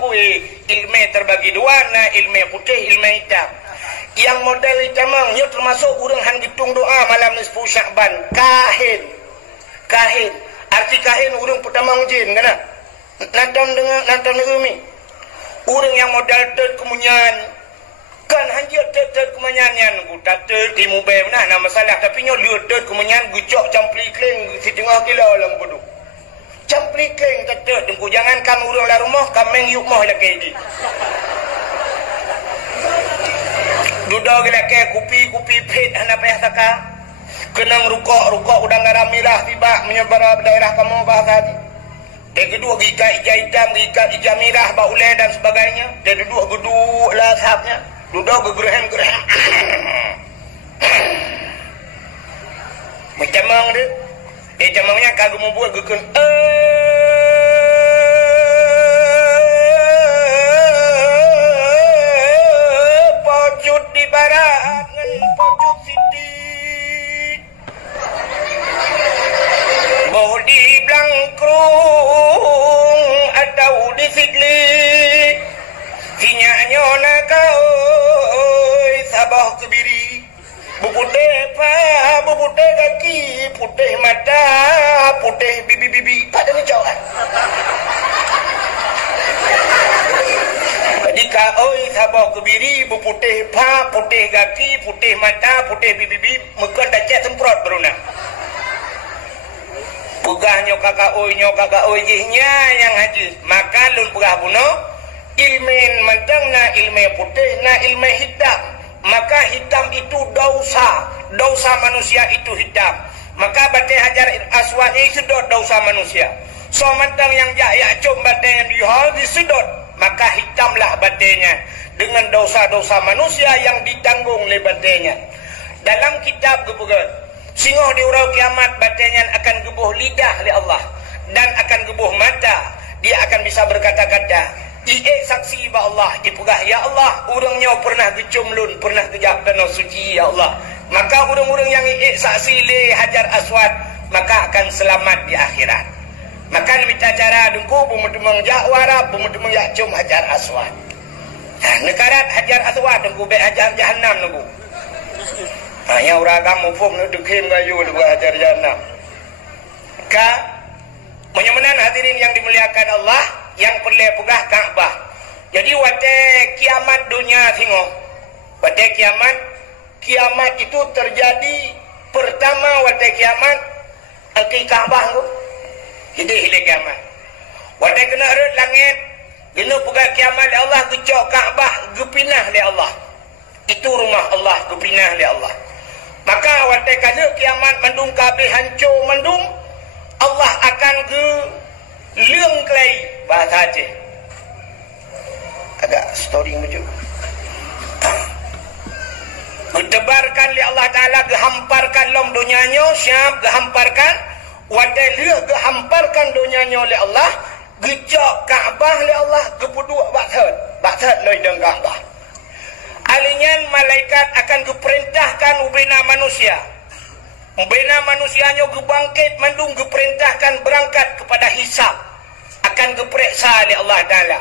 ku ilmu terbagi dua, na ilmu putih, ilmu hitam. Yang model hitamang nya termasuk urang han gitung doa malam nisfu Sya'ban. Kahin. Arti kahin urang pertama jin kana. Nonton umi. Urang yang modal tet kemunyan. Kan hanjir tet kemunyan ku tet di mobil nah masalah tapi nya lieu tet kemunyan gucok campli kling setengah kilo lang bodoh. Campli kling tet dengku jangankan urang la rumah kameng yuk moh la kedi. Duduk gila ke kupi pit hana payah taka. Kenang rukok udang garam mirah tiba menyebar daerah kamu bahasa hati. Yang kedua gika ija hitam, gika ija mirah, baulai dan sebagainya. Dia duduk lah sahabnya. Duduk gegerhem. Mencamang dia. Dia camangnya kagum membuat geken. Pojut di barat ngan pojut sidi. Mau di blangkrung atau di sigli. Sinyaknya nak kau sabah kebiri. Buputih kaki, putih mata, putih bibi. Pada ni jauh. Jika oi sabah kebiri, buputih putih kaki, putih mata, putih bibi, muka dacet semprot beruna. Pegahnya kakak oi jihnya yang haji. Maka lun pegah bunuh ilmin mantang na ilmu putih na ilmu hitam. Maka hitam itu dosa manusia itu hitam. Maka batai hajar aswadnya sedot dosa manusia. So mantang yang jaya cum batai yang dihal disedot, maka hitamlah batainya dengan dosa-dosa manusia yang ditanggung oleh batainya. Dalam kitab gebugat singoh di urau kiamat batainya akan gebuh lidah oleh Allah dan akan gebuh mata. Dia akan bisa berkata-kata. Saksi ba Allah dipegah ya Allah urangnya pernah gecumlun pernah kejap danau suci ya Allah. Maka urang-urang yang saksi le hajar aswad maka akan selamat di akhirat. Maka minta cara dengku bumutumang jawara bumutumang cum hajar aswad. Nah, nekarat hajar aswad dengku be hajar jahannam nunggu. Hanya urang kamu pun dekim gayu dengku hajar jahannam. Maka menyemenan hadirin yang dimuliakan Allah yang perlu pegah Ka'bah. Jadi wate kiamat dunia tengok. Wate kiamat itu terjadi pertama wate kiamat angki Ka'bah tu. Hile kiamat. Wate kena red langit, kena pegah kiamat le Allah gecok Ka'bah gepinah le Allah. Itu rumah Allah gepinah le Allah. Maka wate kada kiamat mendung kabeh hancur mendung Allah akan leung kelai bahasa Aceh. Agak story macam Gedebarkan li Allah Ta'ala gehamparkan lom dunianya siap gehamparkan wadai liah gehamparkan dunianya oleh Allah gejak Ka'bah li Allah gepuduk baksad loidang Ka'bah. Alinyan malaikat akan geperintahkan ubena manusia. Ubena manusianya gebangkit mandung geperintahkan berangkat kepada hisab. Akan geperiksa oleh Allah Ta'ala.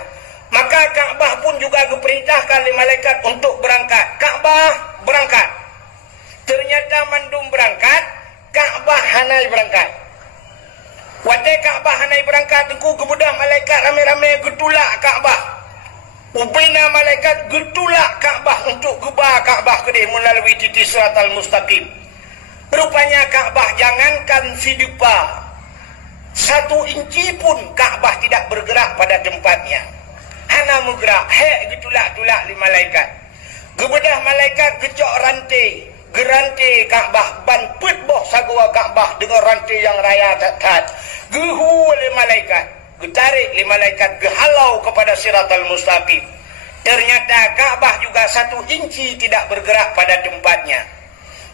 Maka Ka'bah pun juga geperintahkan oleh malaikat untuk berangkat. Ka'bah berangkat. Ternyata mandung berangkat, Ka'bah hanai berangkat. Wadai Ka'bah hanai berangkat, tengku kebudah malaikat ramai-ramai getulak Ka'bah. Ubina malaikat getulak Ka'bah untuk gebah Ka'bah kedih melalui titik siratal mustaqim. Rupanya Ka'bah jangankan sidupa 1 inci pun Ka'bah tidak bergerak pada tempatnya. Hana menggerak, getulak-tulak li malaikat. Gebedah malaikat gecok rantai, gerantai Ka'bah ban put boh sagwa Ka'bah dengan rantai yang raya tat. Gehu oleh malaikat, getarik li malaikat gehalau kepada siratal mustaqim. Ternyata Ka'bah juga 1 inci tidak bergerak pada tempatnya.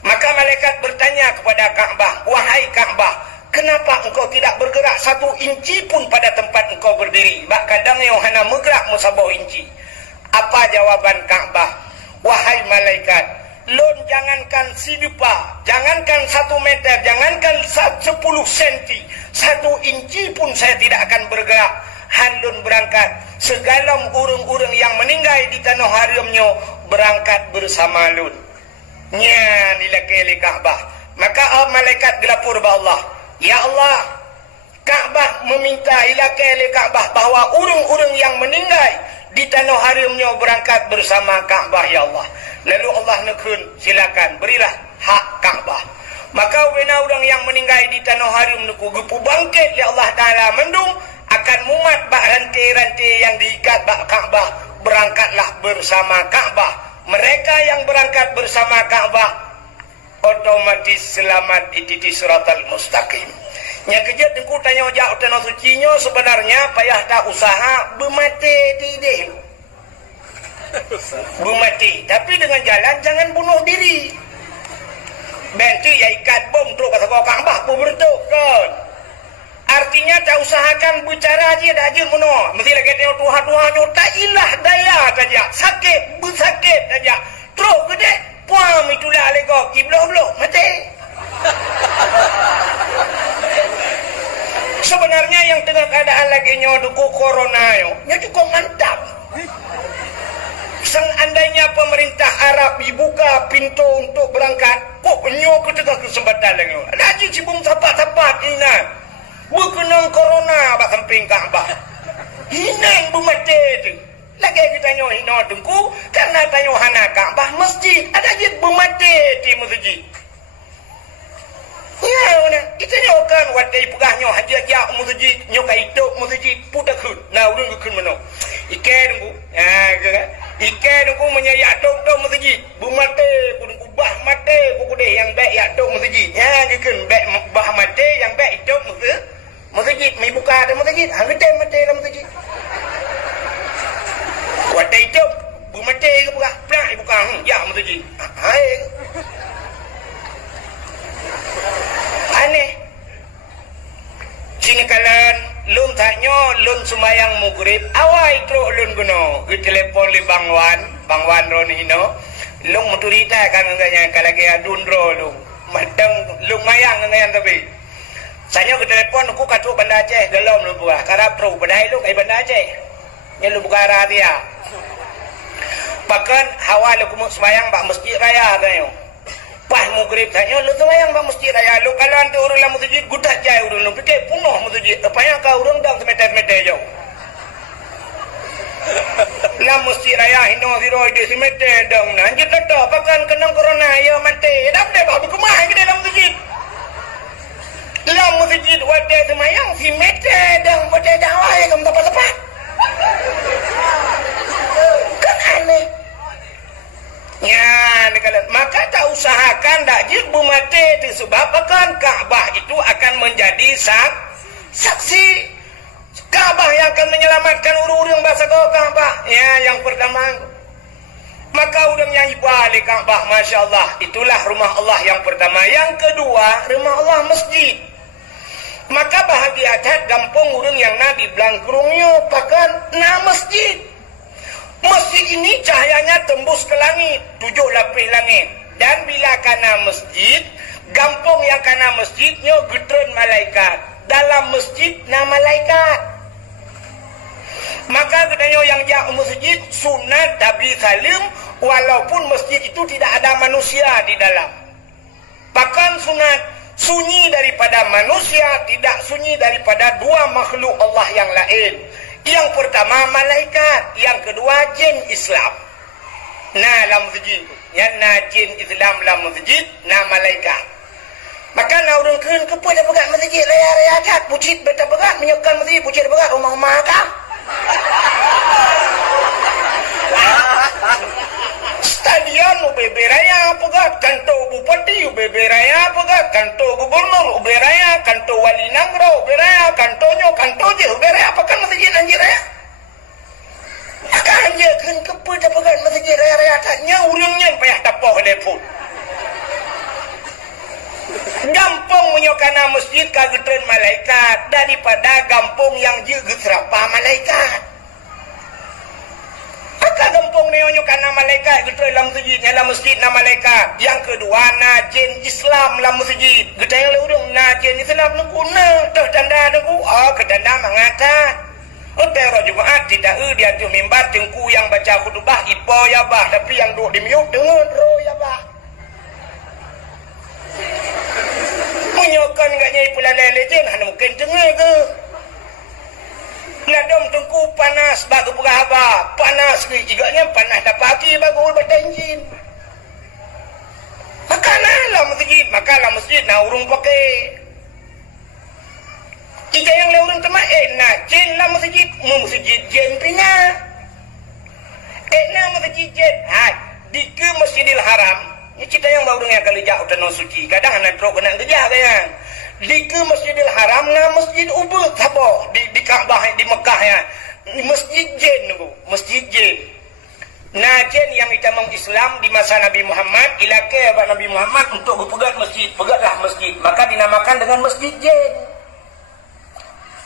Maka malaikat bertanya kepada Ka'bah, wahai Ka'bah, kenapa engkau tidak bergerak 1 inci pun pada tempat engkau berdiri? Bak kadang yang hana bergerak musabah inci. Apa jawaban Ka'bah? Wahai malaikat, lon jangankan sidupa, jangankan 1 meter, jangankan 10 senti, 1 inci pun saya tidak akan bergerak. Han lon berangkat segala urang-urang yang meninggal di tanah haramnya berangkat bersama lun. Nya nilai Ka'bah. Maka malaikat gelapur ba Allah. Ya Allah, Ka'bah meminta ila Ka'bah bahawa urang-urang yang meninggal di tanah haramnya berangkat bersama Ka'bah ya Allah. Lalu Allah nekun, silakan berilah hak Ka'bah. Maka wena orang yang meninggal di tanah haram nuku gepu bangkit ya Allah Taala mendung akan mumat bak rantai-rantai yang diikat bak Ka'bah, berangkatlah bersama Ka'bah. Mereka yang berangkat bersama Ka'bah otomatis selamat di titik siratal mustaqim. Yang kejut aku tanya jauh tanah sucinya sebenarnya payah tak usaha bermati tidak. Bermati, tapi dengan jalan jangan bunuh diri. Bantu ya ikat bom terus kata kau Ka'bah pun bertuk kan. Artinya tak usahakan bicara aja dah aja bunuh. Mesti lagi tengok Tuhan-Tuhannya tak ilah daya saja. Sakit, bersakit saja. Terus gede, puam itulah lego kiblah-blah mati. Sebenarnya yang tengah keadaan lagi nyoduku corona yo, nya cukup mantap. Seandainya pemerintah Arab dibuka pintu untuk berangkat, kok penyo ke tengah kesempatan lagi. Ada haji cibung tapat-tapat ina. Berkenang corona bak samping Ka'bah. Hinang bermati tu. Lagi kita nyo hina tengku karena tanyo hana Ka'bah masjid. Ada haji bermati di masjid. Ya, kita nyokan wadai pegahnya haji-haji masjid, nyokai hidup masjid putakun. Nah, urang kekun mana? Ikan tunggu. Kan? Ikan tunggu menyayak dok masjid. Bumate ku bah mate ku deh yang baik ya dok masjid. Ya, kekun baik bah mate yang baik hidup masjid. Mai buka ada masjid. Hang gede mate dalam masjid. Wadai hidup bumate ke buka. Pernah buka ya masjid. Hai. Aneh. Sini kalian lun taknya lun sumayang maghrib awai terus lun guna ke telefon li bangwan roni hino lun motorita kan nganya kalagi adun ro lu madang lun mayang nganya tapi saya ke telepon aku katu Banda Aceh dalam lu buah karap terus badai lu kai Banda Aceh nya lu buka rahasia bahkan hawal aku sumayang bak masjid raya tayo. Pas maghrib tanya lu tu yang bang masjid raya lu kalau anda urang la masjid gudak jai urang lu pikir punuh masjid apa yang kau urang dah semeter-meter jauh la masjid raya hino zero ide semeter dong nanti tak pakan kenang corona ya mati dah dah babu kemah ke dalam masjid la masjid wadah semayang semeter dong pada dakwah ya kamu tak tepat kan aneh. Ya, maka tak usahakan dak jid bumate disebabkan Ka'bah itu akan menjadi saksi. Ka'bah yang akan menyelamatkan urang-urang bahasa Ka'bah. Ya, yang pertama. Maka urang yang ibalik Ka'bah, Masya Allah. Itulah rumah Allah yang pertama. Yang kedua, rumah Allah masjid. Maka bahagia adat gampung urang yang Nabi belangkurungnya pakan na masjid. Masjid ini cahayanya tembus ke langit, 7 lapis langit. Dan bila kana masjid, gampung yang kana masjidnya getren malaikat. Dalam masjid na malaikat. Maka katanya yang jauh masjid sunat Nabi Salim walaupun masjid itu tidak ada manusia di dalam. Bahkan sunat sunyi daripada manusia, tidak sunyi daripada dua makhluk Allah yang lain. Yang pertama malaikat, yang kedua jin Islam. Nah, dalam masjid, yang na jin Islam dalam masjid, na malaikat. Maka na urang keun kepo dah pegat masjid raya-raya kat, pucit beta pegat menyekan masjid, pucit pegat rumah-rumah kah? Stadion UBB Raya pegat, kantor bupati UBB Raya pegat, kantor gubernur UBB Raya, kantor wali negara UBB Raya, kantornya kantor je UBB Raya pekan masjid anjir raya. Akan je kan kepa dah pegat masjid raya-raya taknya urangnya payah tapoh telepon. Gampung menyokana masjid kagetren malaikat daripada gampung yang je geserapah malaikat. Maka gampung ni nyokana malaikat getren dalam masjid, dalam masjid na malaikat. Yang kedua na jin Islam dalam masjid. Getren yang urang na jin Islam nak guna dah tanda aku. Oh, ke tanda mengata. Hotel Jumaat tidak dia tu mimbar tengku yang baca khutbah ipo ya bah, tapi yang duduk di miut dengar ro ya bah. Menyokan enggak nyai pula lelejen hanya mungkin dengar ke. Ladom tengku panas bagu berapa panas ke igaknya panas dah pagi bagu bertenjin. Makalah masjid nah urung pakai. Ika yang leurun tema nak jen lah masjid jen pina. Nak masjid jen. Di ke Masjidil Haram. Ini cerita yang baru yang kali jauh tanah suci. Kadang anak teruk kena kerja kan. Di ke Masjidil Haram na masjid ubud apa di Kaabah di Mekah ya. Masjid jen tu, masjid jen. Nah jen yang ditamang Islam di masa Nabi Muhammad ilake abad Nabi Muhammad untuk pegat masjid, pegatlah masjid. Maka dinamakan dengan masjid jen.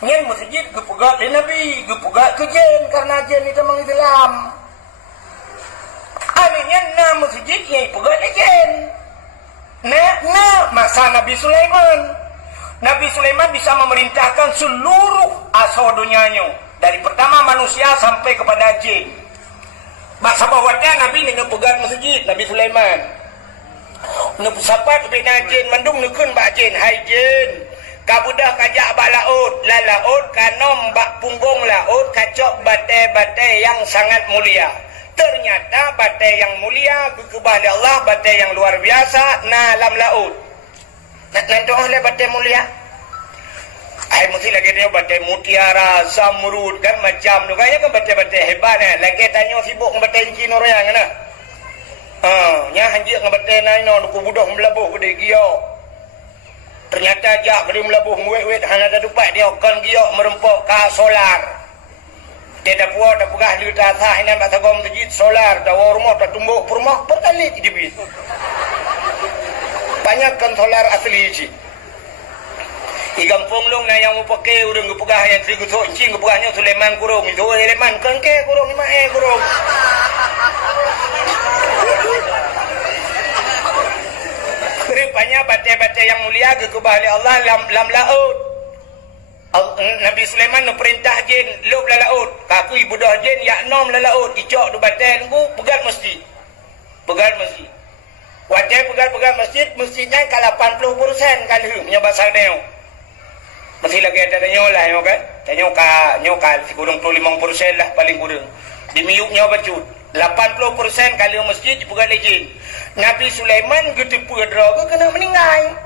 Nyen masjid gepegat di Nabi, gepegat ke jen karena jen ditamang Islam. Akhirnya na masjid yang pegat di jen. Nah masa Nabi Sulaiman. Nabi Sulaiman bisa memerintahkan seluruh asal dunianya dari pertama manusia sampai kepada jin. Masa bawahnya Nabi dengan pegang masjid Nabi Sulaiman. Sampai kepada jin mandung nukun bak jin. Hai jin, kabudah kajak bak laut. La laut kanom bak punggung laut kacok batai-batai yang sangat mulia. Ternyata batai yang mulia kekebah Allah, batai yang luar biasa na alam laut. Nanti oleh batai mulia. Mesti lagi dia batai mutiara, zamrud kan macam tu kayaknya kan batai-batai hebat kan. Lagi tanya sibuk dengan batai Cina orang kan. Nya hanjik dengan batai naino ku budak melabuh gede gio. Ternyata jak gede melabuh wet-wet hanya ada dupat dia kan gio merempok ka solar. Dia dah puas dah pegah di atas ini nak tagom masjid solar dah rumah dah tumbuk rumah berkali dibis. Banyakkan solar asli ji. Di kampung long na yang pakai urang gepegah yang tri gutok cing gepegahnya Sulaiman kurung itu Sulaiman kengke kurung ni mae kurung. Rupanya batai-batai yang mulia gekebah oleh Allah lam laut. Nabi Sulaiman nak perintah jin lob la laut. Kaku ibu dah jin yak nom la laut icok du batai ku pegat masjid. Pegat masjid. Wajah pegat masjid mestinya ka 80% kali nya basal deo. Masih lagi ada nyolah yo kan. Nyoka si kurang 25% lah paling kurang. Di miuknya bacut. 80% kali masjid pegat jin. Nabi Sulaiman gitu pedra kena meninggal.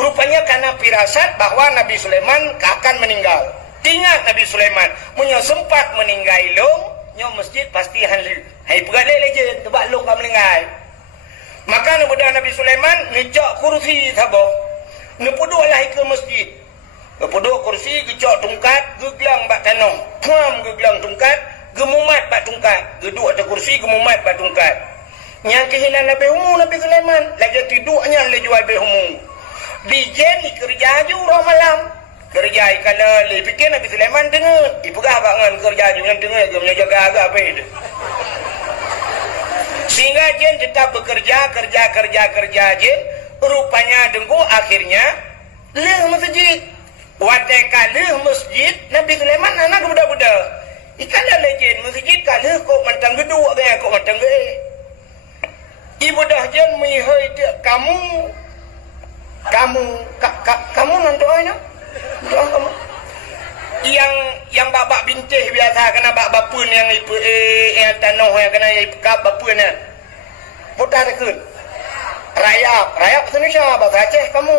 Rupanya karena firasat bahwa Nabi Sulaiman akan meninggal. Ingat Nabi Sulaiman punya sempat meninggal long, nyo masjid pasti hanli. Hai pegat lejen tebak long ka meninggal. Maka kemudian Nabi Sulaiman ngejak kursi sabo. Nepuduk lah ke masjid. Nepuduk kursi gejak tungkat, geglang bak tanah. Puam geglang tungkat, gemumat bak tungkat. Geduk atas kursi gemumat bak tungkat. Yang kehilangan Nabi Humu Nabi Sulaiman lagi tiduknya le jual behumu. Di jen kerja je orang malam. Kerja kalau le fikir Nabi Sulaiman dengar. Ipegah bangan kerja je yang dengar ke menjaga agak apa itu. Sehingga jen tetap bekerja kerja jen. Rupanya dengku akhirnya leh masjid. Watai kalih masjid Nabi Sulaiman anak budak-budak. Ikan dah jen masjid kalih kok mantang geduk gaya kok mantang gaya. Ibu dah jen mihai dia kamu nanti mana? Doa kamu. Yang babak bintih biasa kena babak pun yang ibu yang tanah yang kena ikap bapun ya. Putar dekun. Rayap bahasa Indonesia bahasa Aceh kamu.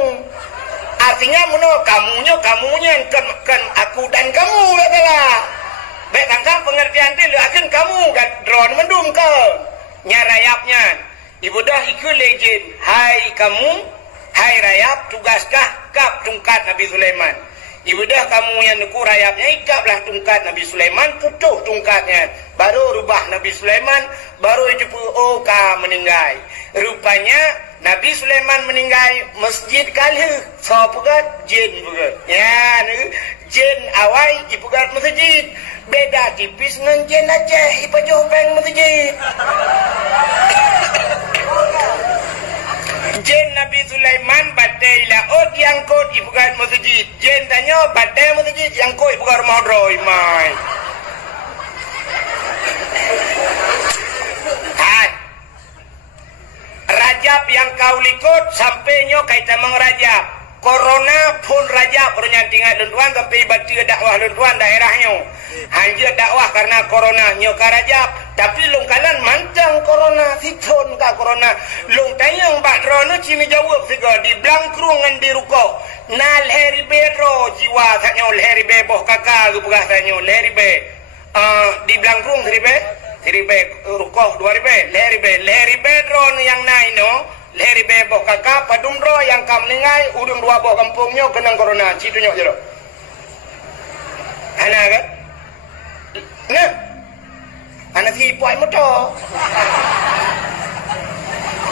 Artinya kamunya kan aku dan kamu katalah. Baik tangkap pengertian dia akan kamu kan drone mendung kau. Nya rayapnya. Ibu dah ikut legend. Hai kamu, hai rayap, tugaskah kap tungkat Nabi Sulaiman. Ibu dah kamu yang nuku rayapnya, ikaplah tungkat Nabi Sulaiman, putuh tungkatnya. Baru rubah Nabi Sulaiman, baru itu ka meninggal. Rupanya Nabi Sulaiman meninggal masjid kalih. So pegat jin pegat. Ya, jin awai ipegat masjid. Beda tipis dengan jin Aceh ipajuh peng masjid. Jin Nabi Sulaiman badai laut yang kot ibukan masjid. Jin tanya badai masjid yang kot ibukan rumah droi mai. Hai. Rajab yang kau likut sampainya kaitan mengrajab. Corona pun rajab pernya tinggal luntuan sampai baca dakwah luntuan daerahnya. Hanya dakwah karena corona nyoka rajab. Tapi lungkalan mancang corona sikon ka corona. Lung tayang bakrono cini jawab siga di blangkrungan di ruko. Nal heri bedro jiwa taknya heri beboh kakak gubah taknya heri be. Di blangkrung seribe ruko 2000 heri bedro yang naino. Leri beboh kakak padumro yang kam ningai udung dua boh kampungnya kenang corona citunya jero. Ana kan? Nah. Ana si puai moto.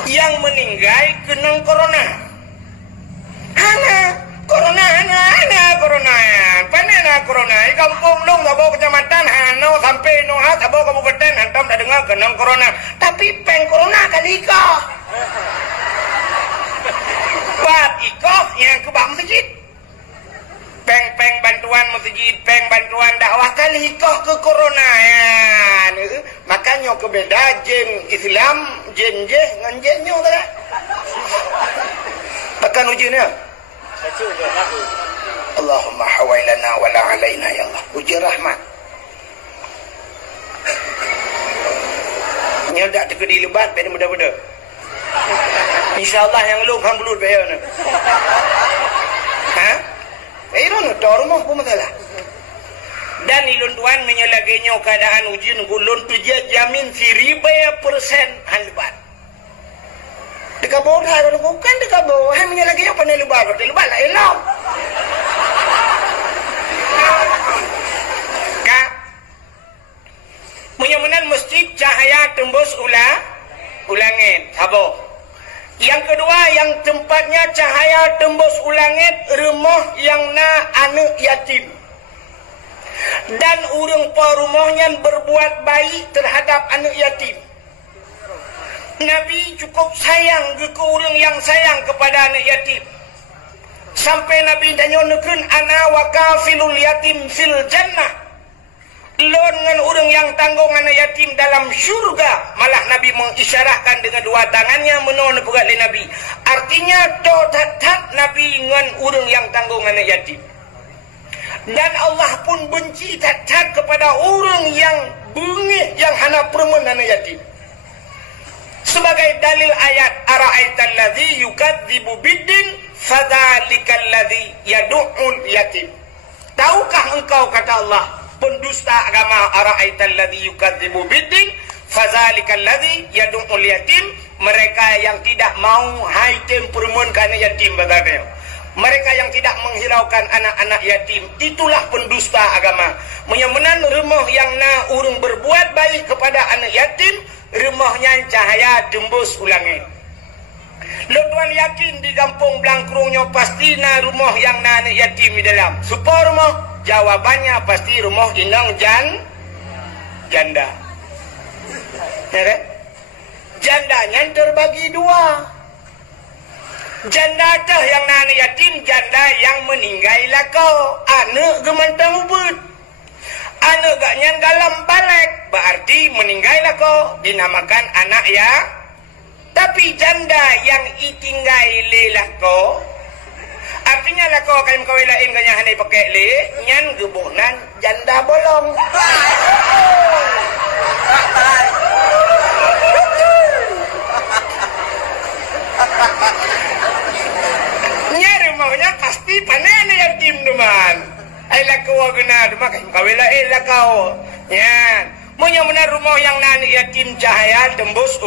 Yang meninggal kenang corona. Ana corona. Panena corona. Di kampung long tabo kecamatan Hano sampai Noha tabo kabupaten hantam dah dengar kenang corona. Tapi peng corona kali kau. Buat ikoh yang ke masjid. Peng bantuan masjid, peng bantuan dakwah kali ikoh ke corona ya. Makanya ke beda jin Islam, jin ngan jinnya tak. Bahkan ujiannya. Allahumma hawailana wala alaina ya Allah. Uji rahmat. Nyodak tegedi lebat pada muda-muda. InsyaAllah yang lu kan belut bayar ni. Ha? Bayar ni, dah rumah pun masalah. Dan ilun tuan menyelaginya keadaan ujian gulun tu dia jamin 1000% halbat. Dekat bawah dah ada bukan dekat bawah. Hai menyelaginya pandai lebat. Lebat lah elok. Kak. Menyemenan masjid cahaya tembus ulangit. Sabar. Yang kedua, yang tempatnya cahaya tembus ulangit, rumah yang na anak yatim. Dan urang rumahnya berbuat baik terhadap anak yatim. Nabi cukup sayang ke urang yang sayang kepada anak yatim. Sampai Nabi tanya nekun ana wa kafilul yatim fil jannah. Lon dengan orang yang tanggung anak yatim dalam syurga. Malah Nabi mengisyarahkan dengan dua tangannya menolong pegat oleh Nabi. Artinya tat Nabi dengan orang yang tanggung anak yatim. Dan Allah pun benci tat kepada orang yang bengih yang hana permen anak yatim. Sebagai dalil ayat ara'aital ladzi yukadzibu biddin fadzalikal ladzi yad'ul yatim. Tahukah engkau kata Allah pendusta agama ara'aital ladzi yukadzibu biddin fadzalikal ladzi yad'ul yatim, mereka yang tidak mau haitem permun kana yatim bagainya. Mereka yang tidak menghiraukan anak-anak yatim, itulah pendusta agama. Menyemenan rumah yang na urung berbuat baik kepada anak yatim, rumahnya cahaya tembus ulangit. Lo tuan yakin di kampung Blangkrungnya pasti na rumah yang na anak yatim di dalam. Supaya rumah jawabannya pasti rumah inang janda. Ya kan? Jandanya terbagi dua. Janda dah yang nana yatim, janda yang meninggal lah kau. Anak gemantang ubud. Anak gaknya dalam balik. Berarti meninggal lah kau. Dinamakan anak ya. Tapi janda yang itinggal lah kau. Artinya lah kau akan kau lain kanya hanai pakai le. Nyan gebunan janda bolong. Rumahnya pasti panen yatim teman. Ailah kau guna rumah kau lain lah kau. Ya, punya benar rumah yang nani yatim cahaya tembus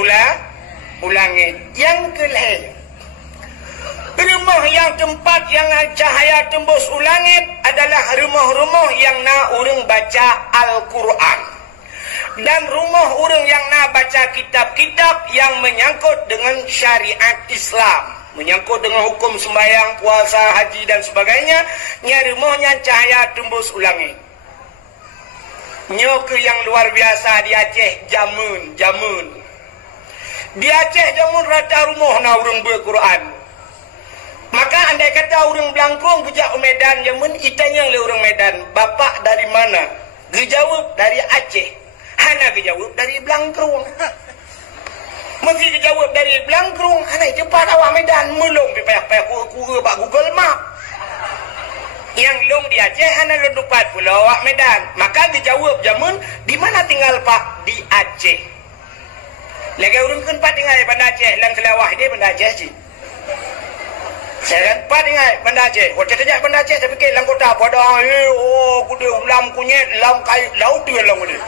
ulangit. Yang kelih, rumah yang tempat yang cahaya tembus ulangit adalah rumah-rumah yang na urang baca Al-Quran. Dan rumah urang yang na baca kitab-kitab yang menyangkut dengan syariat Islam. Menyangkut dengan hukum sembahyang, puasa, haji dan sebagainya. Nya rumahnya cahaya tembus ulangit. Nyoke yang luar biasa di Aceh, jamun. Di Aceh jamun rata rumah na urang berquran. Maka andai kata urang Blangkrung gejak Medan jamun itanya le urang Medan, bapak dari mana? Gejawab dari Aceh. Hana gejawab dari Blangkrung. Mesti gejawab dari Blangkrung, hana cepat awak Medan mulung payah-payah ku bak Google Map. Yang long di Aceh hana lendupat pula awak Medan. Maka dijawab jamun di mana tinggal Pak? Di Aceh. Lagi urang kan Pak tinggal di Bandar Aceh, lang Kelawah dia Bandar Aceh sih. Saya kan Pak tinggal Bandar Aceh. Waktu kerja Bandar Aceh saya fikir lang kota pada ku dia ulam kunyit, lam kai laut dia lang dia.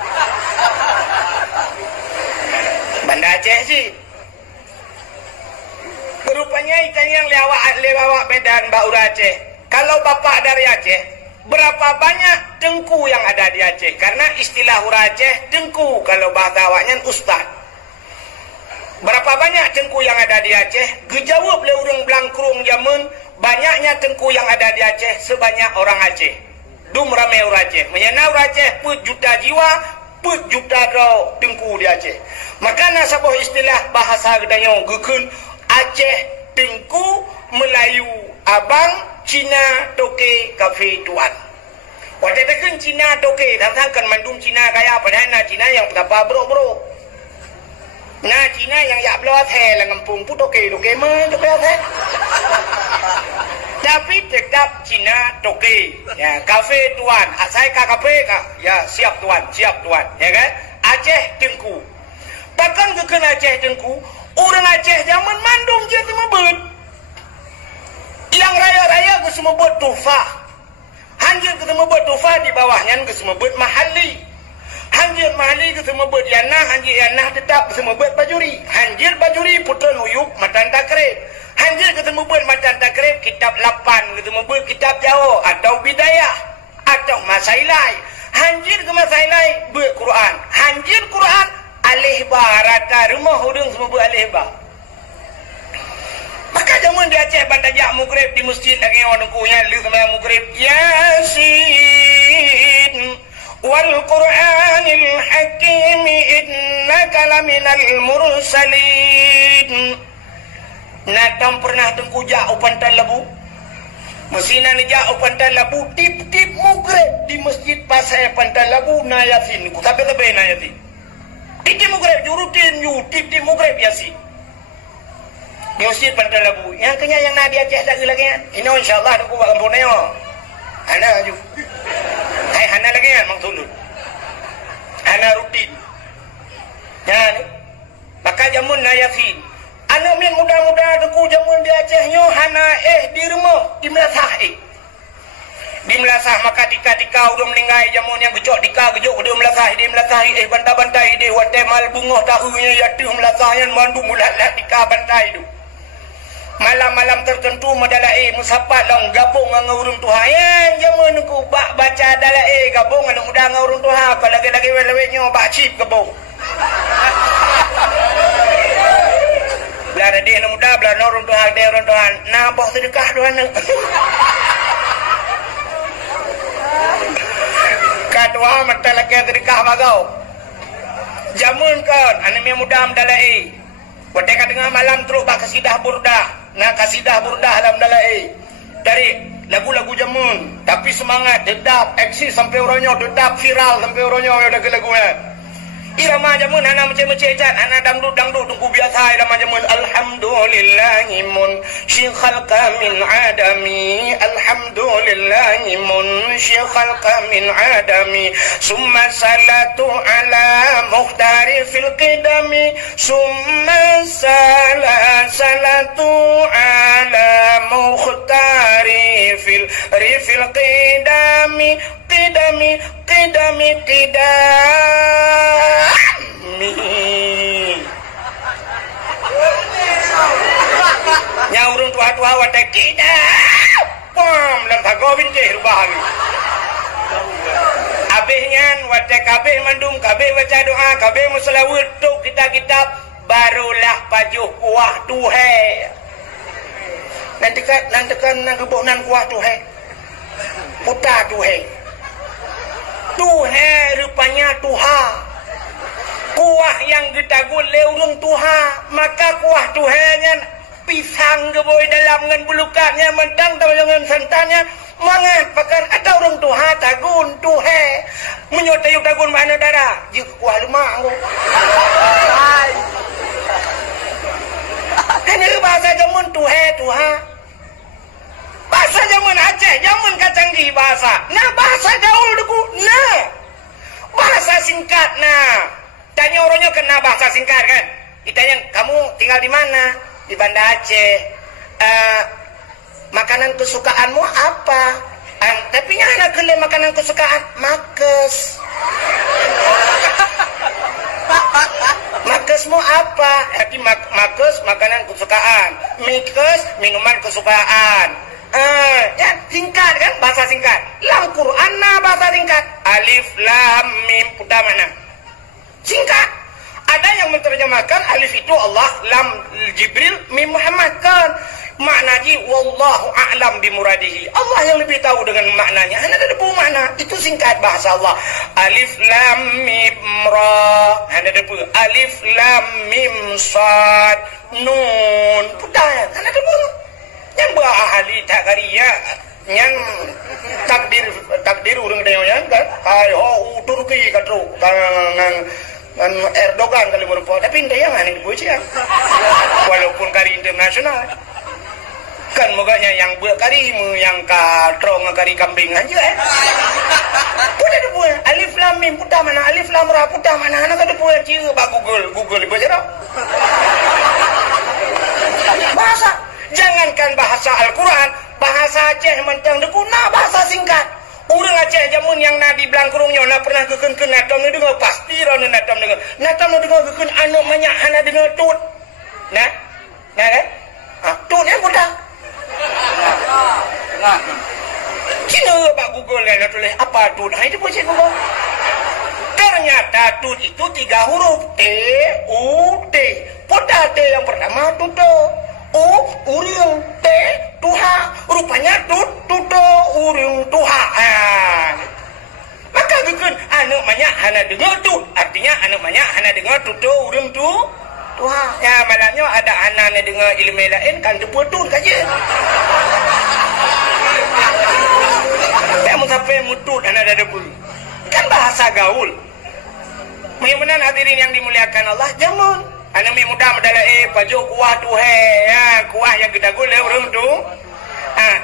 Bandar Aceh sih. Rupanya ikan yang lewat Medan Mbak Ura Aceh. Kalau bapak dari Aceh, berapa banyak dengku yang ada di Aceh? Karena istilah Ura Aceh dengku, kalau bahasa awaknya ustaz. Berapa banyak dengku yang ada di Aceh? Gejawab le urang Blangkrung jamun, banyaknya dengku yang ada di Aceh sebanyak orang Aceh. Dum ramai Ura Aceh. Menyana Ura Aceh put juta jiwa, put juta dengku di Aceh. Maka nasabah istilah bahasa gedanya gekun Aceh dengku, Melayu abang, Cina toke kafe tuan. Waktu tekan Cina toke, tangkan mandum Cina kaya padahal na Cina yang betapa bro. Nah Cina yang yak belah teh lah ngempung pun toke mah belah teh. Tapi tetap Cina toke. Ya, kafe tuan, saya ka kafe ka. Ya, siap tuan. Ya kan? Aceh dengku. Takkan ke Aceh dengku, orang Aceh zaman mandum je temebut. Yang raya-raya ke semebut tufah. Hanjir ke semebut tufah di bawahnya ke semebut mahali. Hanjir mahali ke semebut yanah, hanjir yanah tetap ke semebut bajuri. Hanjir bajuri putra nuyuk matan takrib. Hanjir ke semebut matan takrib kitab 8 ke semebut kitab Jawa atau bidayah atau masailai. Hanjir ke masailai berquran. Hanjir Quran alih ba rata rumah hudung semebut alih ba. Maka zaman di Aceh bantajak mugrib di masjid lagi orang kunya lu sama mugrib Yasin wal Qur'anil Hakim innaka laminal mursalin. Natam pernah tengkujak upan talabu. Mesina nejak upan talabu tip-tip mugrib di masjid pasai pantai labu na Yasin. Ku tabe-tabe na Yasin. Tip-tip mugrib jurutin you tip-tip mugrib Yasin. Di masjid pantai labu. Yang kenya yang nak di Aceh lagi kan. Ini insya-Allah aku buat kampung neo. Ana aju. Hai hana lagi kan mang tulun. Ana rutin. Ya ni. Maka jamun na Yasin. Ana min muda-muda aku jamun di Aceh nyo hana di rumah di melasah Di melasah maka tika-tika udah meninggal jamun yang gejok tika gejok udah melasah bantai-bantai dia watai mal bungoh tahunya ya tu melasahnya mandu mulat-lat tika bantai tu. Malam-malam tertentu madala musapat long gabung dengan urung Tuhan yang jamun ku baca dala gabung dengan muda dengan urung Tuhan kalau lagi-lagi weleweknya bak cip gabung. Belah dia muda belah urung Tuhan dia urung Tuhan nabah sedekah doan. Kadua mata lagi sedekah bagau. Jamun kan anak muda madala Wadah tengah malam teruk bak kasidah burdah. Nah kasidah burdah dalam dalai dari lagu-lagu jamun tapi semangat dedap eksis sampai orangnya dedap viral sampai orangnya ada lagu-lagunya irama jamun hana macam-macam cat hana dangdut tunggu biasa irama jamun alhamdulillahi mun syikhalqa min adami alhamdulillahi mun syikhalqa min adami summa salatu ala muhtari fil qidami summa salatu ala muhtari fil qidami qidami Nyaurun tua-tua wadah kidam pom dan thago bincih rubah lagi abihnya wadah kabeh mandum kabeh baca doa kabeh musalawat tuk kitab-kitab barulah pajuh kuah tuhe nanti kan nang kebonan kuah tuhe putar tuhe rupanya tuha kuah yang getagul le urung tuha, maka kuah tuhanya pisang ke boy dalam ngan bulukatnya mentang dengan santannya mangat pakan ada urung tuha tagun tuhe menyotayu tagun mana darah je kuah lemak aku. Ini bahasa jamun tuhe tuha. Bahasa jamun Aceh, jamun kacanggih bahasa. Nah bahasa gaul deku, nah bahasa singkat, nah tanya orangnya kena bahasa singkat kan. Ditanya kamu tinggal di mana? Di Banda Aceh. Makanan kesukaanmu apa? Tapi anak kele makanan kesukaan makes. Makesmu apa? Hati makes makanan kesukaan. Mikes minuman kesukaan. Ya singkat kan, bahasa singkat. Lam Quran nah bahasa singkat. Alif lam mim pudah mana? Singkat. Ada yang menerjemahkan alif itu Allah, lam Jibril, mim Muhammad kan. Maknanya wallahu a'lam bimuradihi. Allah yang lebih tahu dengan maknanya. Hanya ada dua makna. Itu singkat bahasa Allah. Alif lam mim ra. Hanya ada dua. Alif lam mim sad nun. Pudah ya. Hanya ada dua. Yang ahli takariya yang takdir urang dayonya kan ayo Turki katru kan Erdogan kali merupakan tapi dia yang aneh dipuji ya walaupun kari internasional kan moganya yang buat kari yang katrong kari kambing aja punya ada buat alif lam mim pudah mana alif lam ra pudah mana anak ada buat cia bak Google ibu aja bahasa. Jangankan bahasa Al-Quran, bahasa Aceh mentang deku, nah bahasa singkat. Urang Aceh jamun yang nadi belang kurungnya, nah pernah keken natam ni dengar pasti rana natam dengar. Natam dengar keken anu banyak hana dengar tut. Nah kan? Tut yang mudah. Cina pak Google yang tulis apa tut? Nah itu pun Google. Ternyata tut itu 3 huruf T U T. Poda T yang pertama tuto. Uring T tuha rupanya tuto uring tuha maka bikin anu banyak hana dengar tut artinya anu banyak hana dengar tuto uring tuha ya malahnya ada anak dengar ilmu lain kan deputun kaje tak sampai mutut anak ada debu kan bahasa gaul mudah-mudahan hadirin yang dimuliakan Allah jamun anak mi muda medala pajo kuah tu ya kuah yang kita gule urang tu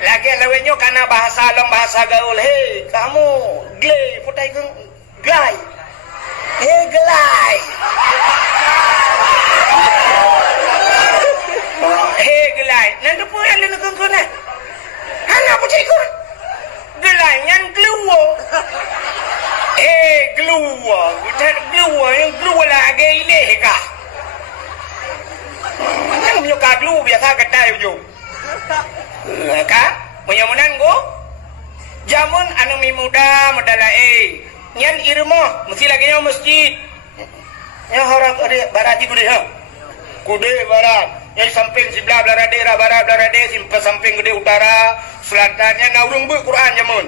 lagi lawenyo karena bahasa alam bahasa gaul kamu glay putai keng glay glay glay nanti pun yang lena keng kena anak putai keng glay yang gluwo gluwo bukan gluwo yang gluwo lagi ini kah yang menyuka dulu biasa kedai ujung kak mudah-mudahan go jamun anu mi muda modala nyan irmo mesti lagi yang masjid yang orang barat itu deh kude barat yang samping sebelah barat belarade samping gede utara selatannya naurung bu Quran jamun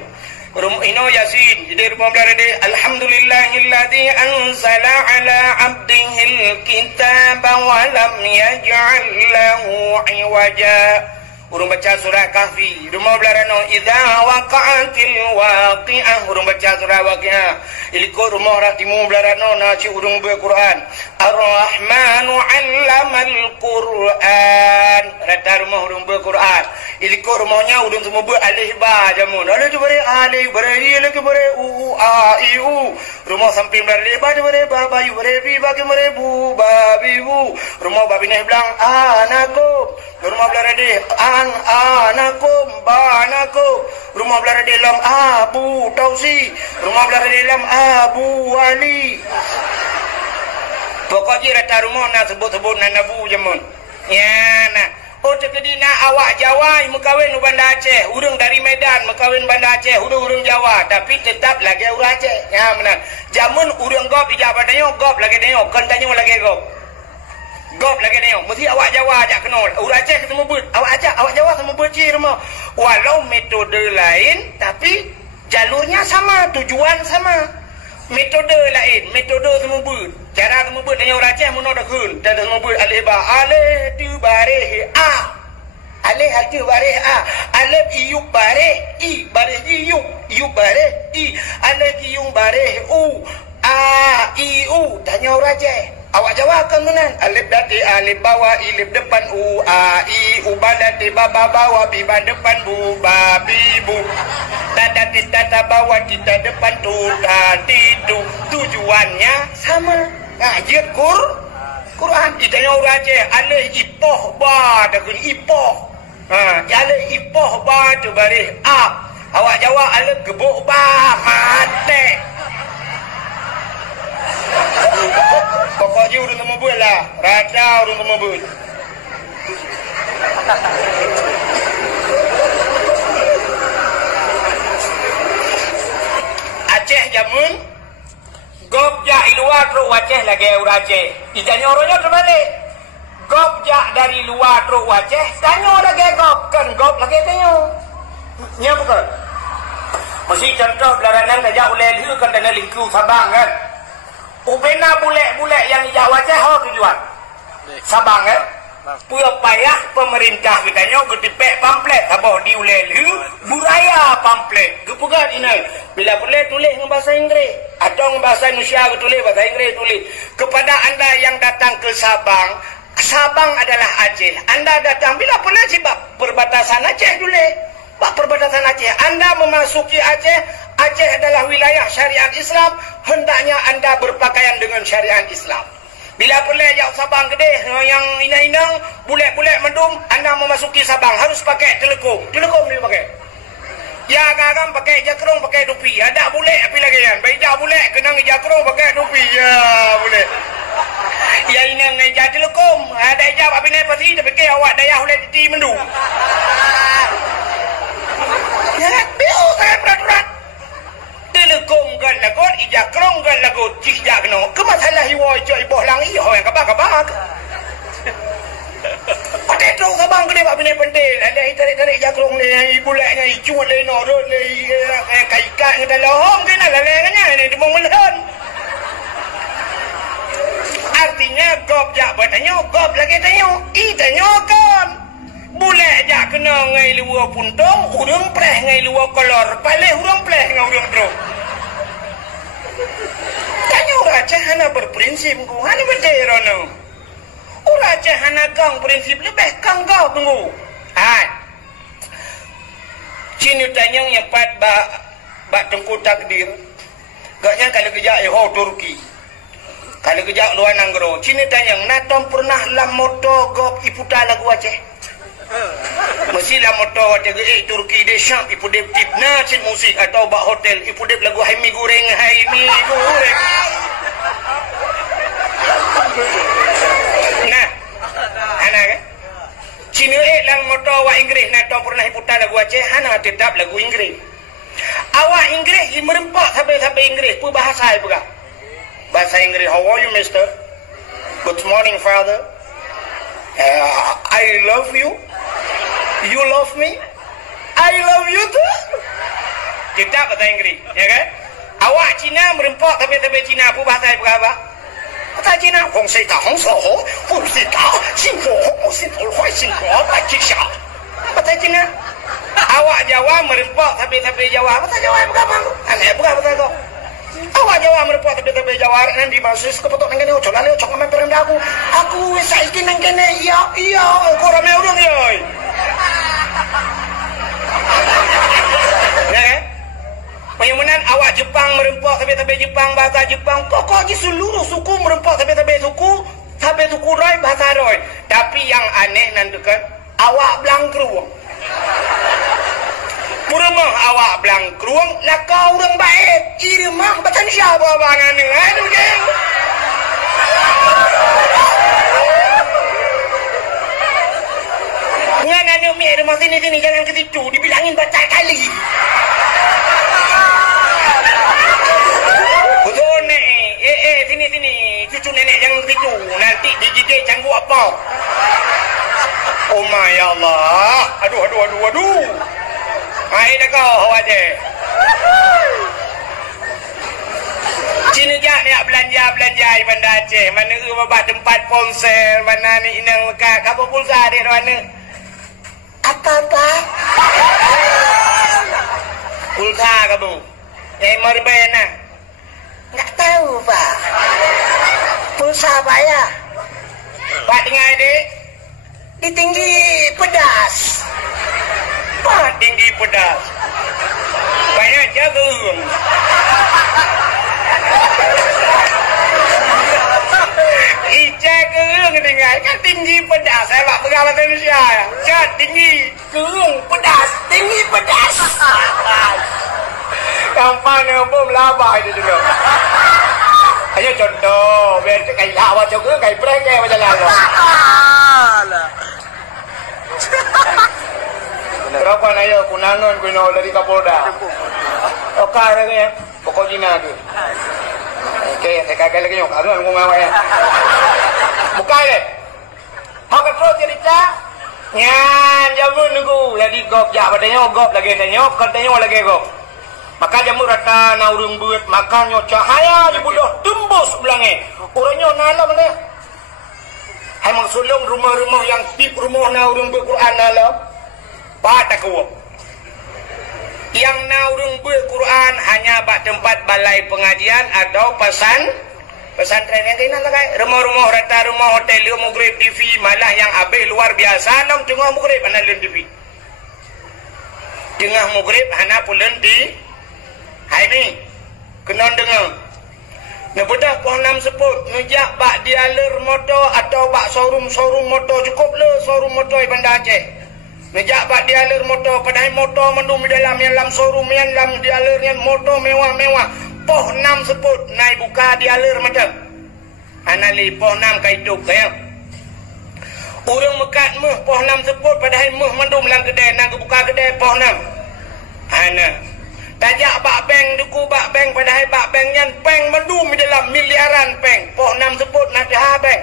ino yasin jadi rumah belarade alhamdulillahilladzi anzala ala abdihil kitaba wa lam yaj'al lahu iwaja urung baca surah kahfi rumah belarano idza waqa'atil waqi'ah urung baca surah waqi'ah iliko rumah ratimu belarano naci urung be Quran ar-rahmanu 'allamal Quran rata rumah urung be Quran iliko rumahnya urung semua be alif ba jamun alif tu bare alif bare lagi bare u a i u rumah samping bare ba bare ba bayu bare bi bagi bare bu babi bu rumah babi ne bilang anako rumah belarade anakum banakum rumah belarade dalam Abu Tausi rumah belarade dalam Abu Wali pokoknya rata rumah nak sebut-sebut nak nabu jamun ya nah kedina awak Jawa mekawin Banda Aceh urang dari Medan mekawin Banda Aceh urang Jawa tapi tetap lagi urang Aceh ya benar jamun urang gop ijabah dayo gop lagi dayo kan tanyo lagi gop lagi ni mesti awak Jawa ajak kenal urang Aceh ketemu but awak Jawa ketemu but rumah walau metode lain tapi jalurnya sama tujuan sama metode lain metode semua but cara membut dengan orang Aceh mun dah kun dah membut alif ba alif tu barih a alif tu barih a alif iu barih i barih iu iu barih i alif iu barih u a i u tanya orang Aceh awak jawab kan menan alif dati alif bawah alif depan u a i u badati baba bawah bi depan bu babi bu tata tata bawah tita depan tu tadi tu tujuannya sama ngaji Quran ditanya orang Aceh alif ipoh ba dakun ipoh alif ipoh ba tu barih a awak jawab alif gebuk ba mate pokoknya urun membul lah rada urun membul Aceh jamun gop jak luar truk Aceh lagi orang Aceh ditanya orangnya terbalik gop jak dari luar truk Aceh tanya lagi gop kan gop lagi tanya nya bukan mesti contoh belaranan saja oleh liu kan dan lingku Sabang kan ubena bulek-bulek yang hijau Aceh ho tujuan Sabang kan punya payah pemerintah katanya gedipek pamflet apa diulelu buraya pamflet gepugat ini bila boleh tulis dengan bahasa Inggeris atau dengan bahasa Indonesia tulis bahasa Inggeris tulis kepada anda yang datang ke Sabang Sabang adalah Aceh anda datang bila boleh sebab perbatasan Aceh tulis pak perbatasan Aceh anda memasuki Aceh Aceh adalah wilayah syariat Islam hendaknya anda berpakaian dengan syariat Islam bila boleh jauh Sabang gede yang inang-inang bulek-bulek mendung anda memasuki Sabang harus pakai telekom dia pakai ya kadang pakai jakrong pakai dupi ada bulek api lagi kan baik dah bulek kena jakrong pakai dupi ya boleh ya inang ngejak telekom ada ijab api naik pasti dia fikir awak daya boleh titi mendung ya biu saya peraturan telekom kan lagot ijak krong kan lagot jijak no ke masalah hiwa ijak iboh langi ho yang kabak-kabak pada itu Sabang gede pak bini pentil ada tarik-tarik ijak krong ni bulaknya icut le no rot le kaikat ngata lohong kena lalengnya ni demong melhan artinya gop jak bertanya gop lagi tanya i tanya kan bulak jak kena ngai luar puntung urang preh ngai luar kolor paleh urang preh ngai urang teruk tanya orang Aceh hana berprinsip ku hana berdera no orang Aceh hana gang prinsip lebih kang kau tunggu Cina tanya yang pat bak tengku takdir gaknya kalau kerja Turki kalau kerja luar nanggro Cina tanya natom pernah lah moto gop iputa lagu Aceh mestilah motor WTG Turki de Syam ipu dep tipna cin musik atau bak hotel ipu dep lagu Haimi goreng nah anak kan Cina lang motor wa Inggris nak tahu pernah iputa lagu Aceh hana tetap lagu Inggris awak Inggris merempak sampai Inggris pu bahasa ibu kah bahasa Inggris how are you mister good morning father I love you. You love me. I love you too. Kita bahasa Inggeris, ya kan? Awak Cina merempak tapi Cina apa bahasa apa? Bahasa Cina, Hong Sei Ta Hong So Hong, Hong Sei Ta, Xin Hu Hong, Xin Hu Huai Xin Hu, Bai Qi Xia. Bahasa Cina. Awak Jawa merempak tapi Jawa. Bahasa Jawa apa? Aneh bukan bahasa kau. Awak Jawa merempak tapi Jawa nanti masuk kepotok nang kene ojo lali ojo ngamper aku. Aku wis saiki nang kene iya kok rame urung ya. Ya kan? Penyumunan awak Jepang merempak tapi Jepang bahasa Jepang pokoknya seluruh suku merempak tapi suku Roy bahasa Roy. Tapi yang aneh nanti kan awak blangkruang. Purumah awak blangkruang lah kau orang baik. Iri mah batan siapa bangan ni? Aduh geng. Ngan anu mi rumah sini jangan ke situ dibilangin baca kali. Betul nek. Sini cucu nenek jangan ke situ. Nanti digigit canggu apa? Oh my Allah. Aduh. Hai dah kau aje. Cina jak nak belanja bandar Aceh. Mana babak tempat ponsel, mana ni inang lekat. Apa pulsa dia mana? Apa? Pulsa kamu. Merben lah. Tak tahu, Pak. Pulsa bayar. Pak dengar adik? Di tinggi pedas. Pak tinggi pedas. Banyak jagung. Ijai kerung dengar. Kan tinggi pedas. Saya pak pegang bahasa Indonesia. Cat tinggi kerung pedas. Tinggi pedas. Gampang ni pun melabah itu juga. Ayo contoh. Biar kayak lawak juga. Kayak perengkai macam lalu. Berapa nak ayo kunangan kuno dari Kapolda. Okey lagi ya. Pokok Cina tu. Okey, saya kagak lagi nyok. Aku ngomong apa ya? Buka ni. Hak terus jadi cak. Nyan jamu nunggu. Jadi gop jak padanya gop lagi tanya. Katanya lagi gop. Maka jamu rata na urung buat makannya cahaya je bodoh tembus belangnya. Orangnya nala mana? Hai mangsulung rumah-rumah yang tip rumah na urung berquran nala. Pak takup. Yang na urung berquran hanya bak tempat balai pengajian atau pesantren yang kena tak rumah-rumah rata rumah hotel Maghrib TV malah yang habis luar biasa dalam tengah Maghrib ana len TV. Tengah Maghrib hana pulen di hai ni kena dengar. Nak bedah pohon 6 sebut ngejak bak dialer motor atau bak showroom motor cukup le showroom motor di Bandar Aceh. Ngejak bak dialer motor padahal motor mendum di dalam yang dalam showroom yang dalam dialer yang motor mewah-mewah. Poh 6 sebut naik buka dialer macam. Anali poh 6 kaituk saya. Urang mekat meh poh 6 sebut padahal meh mendum dalam kedai nak buka kedai poh 6. Ana tajak bak bank duku bak bank padahal bak bank nyan bank mendum di dalam miliaran bank. Poh 6 sebut nak dah bank.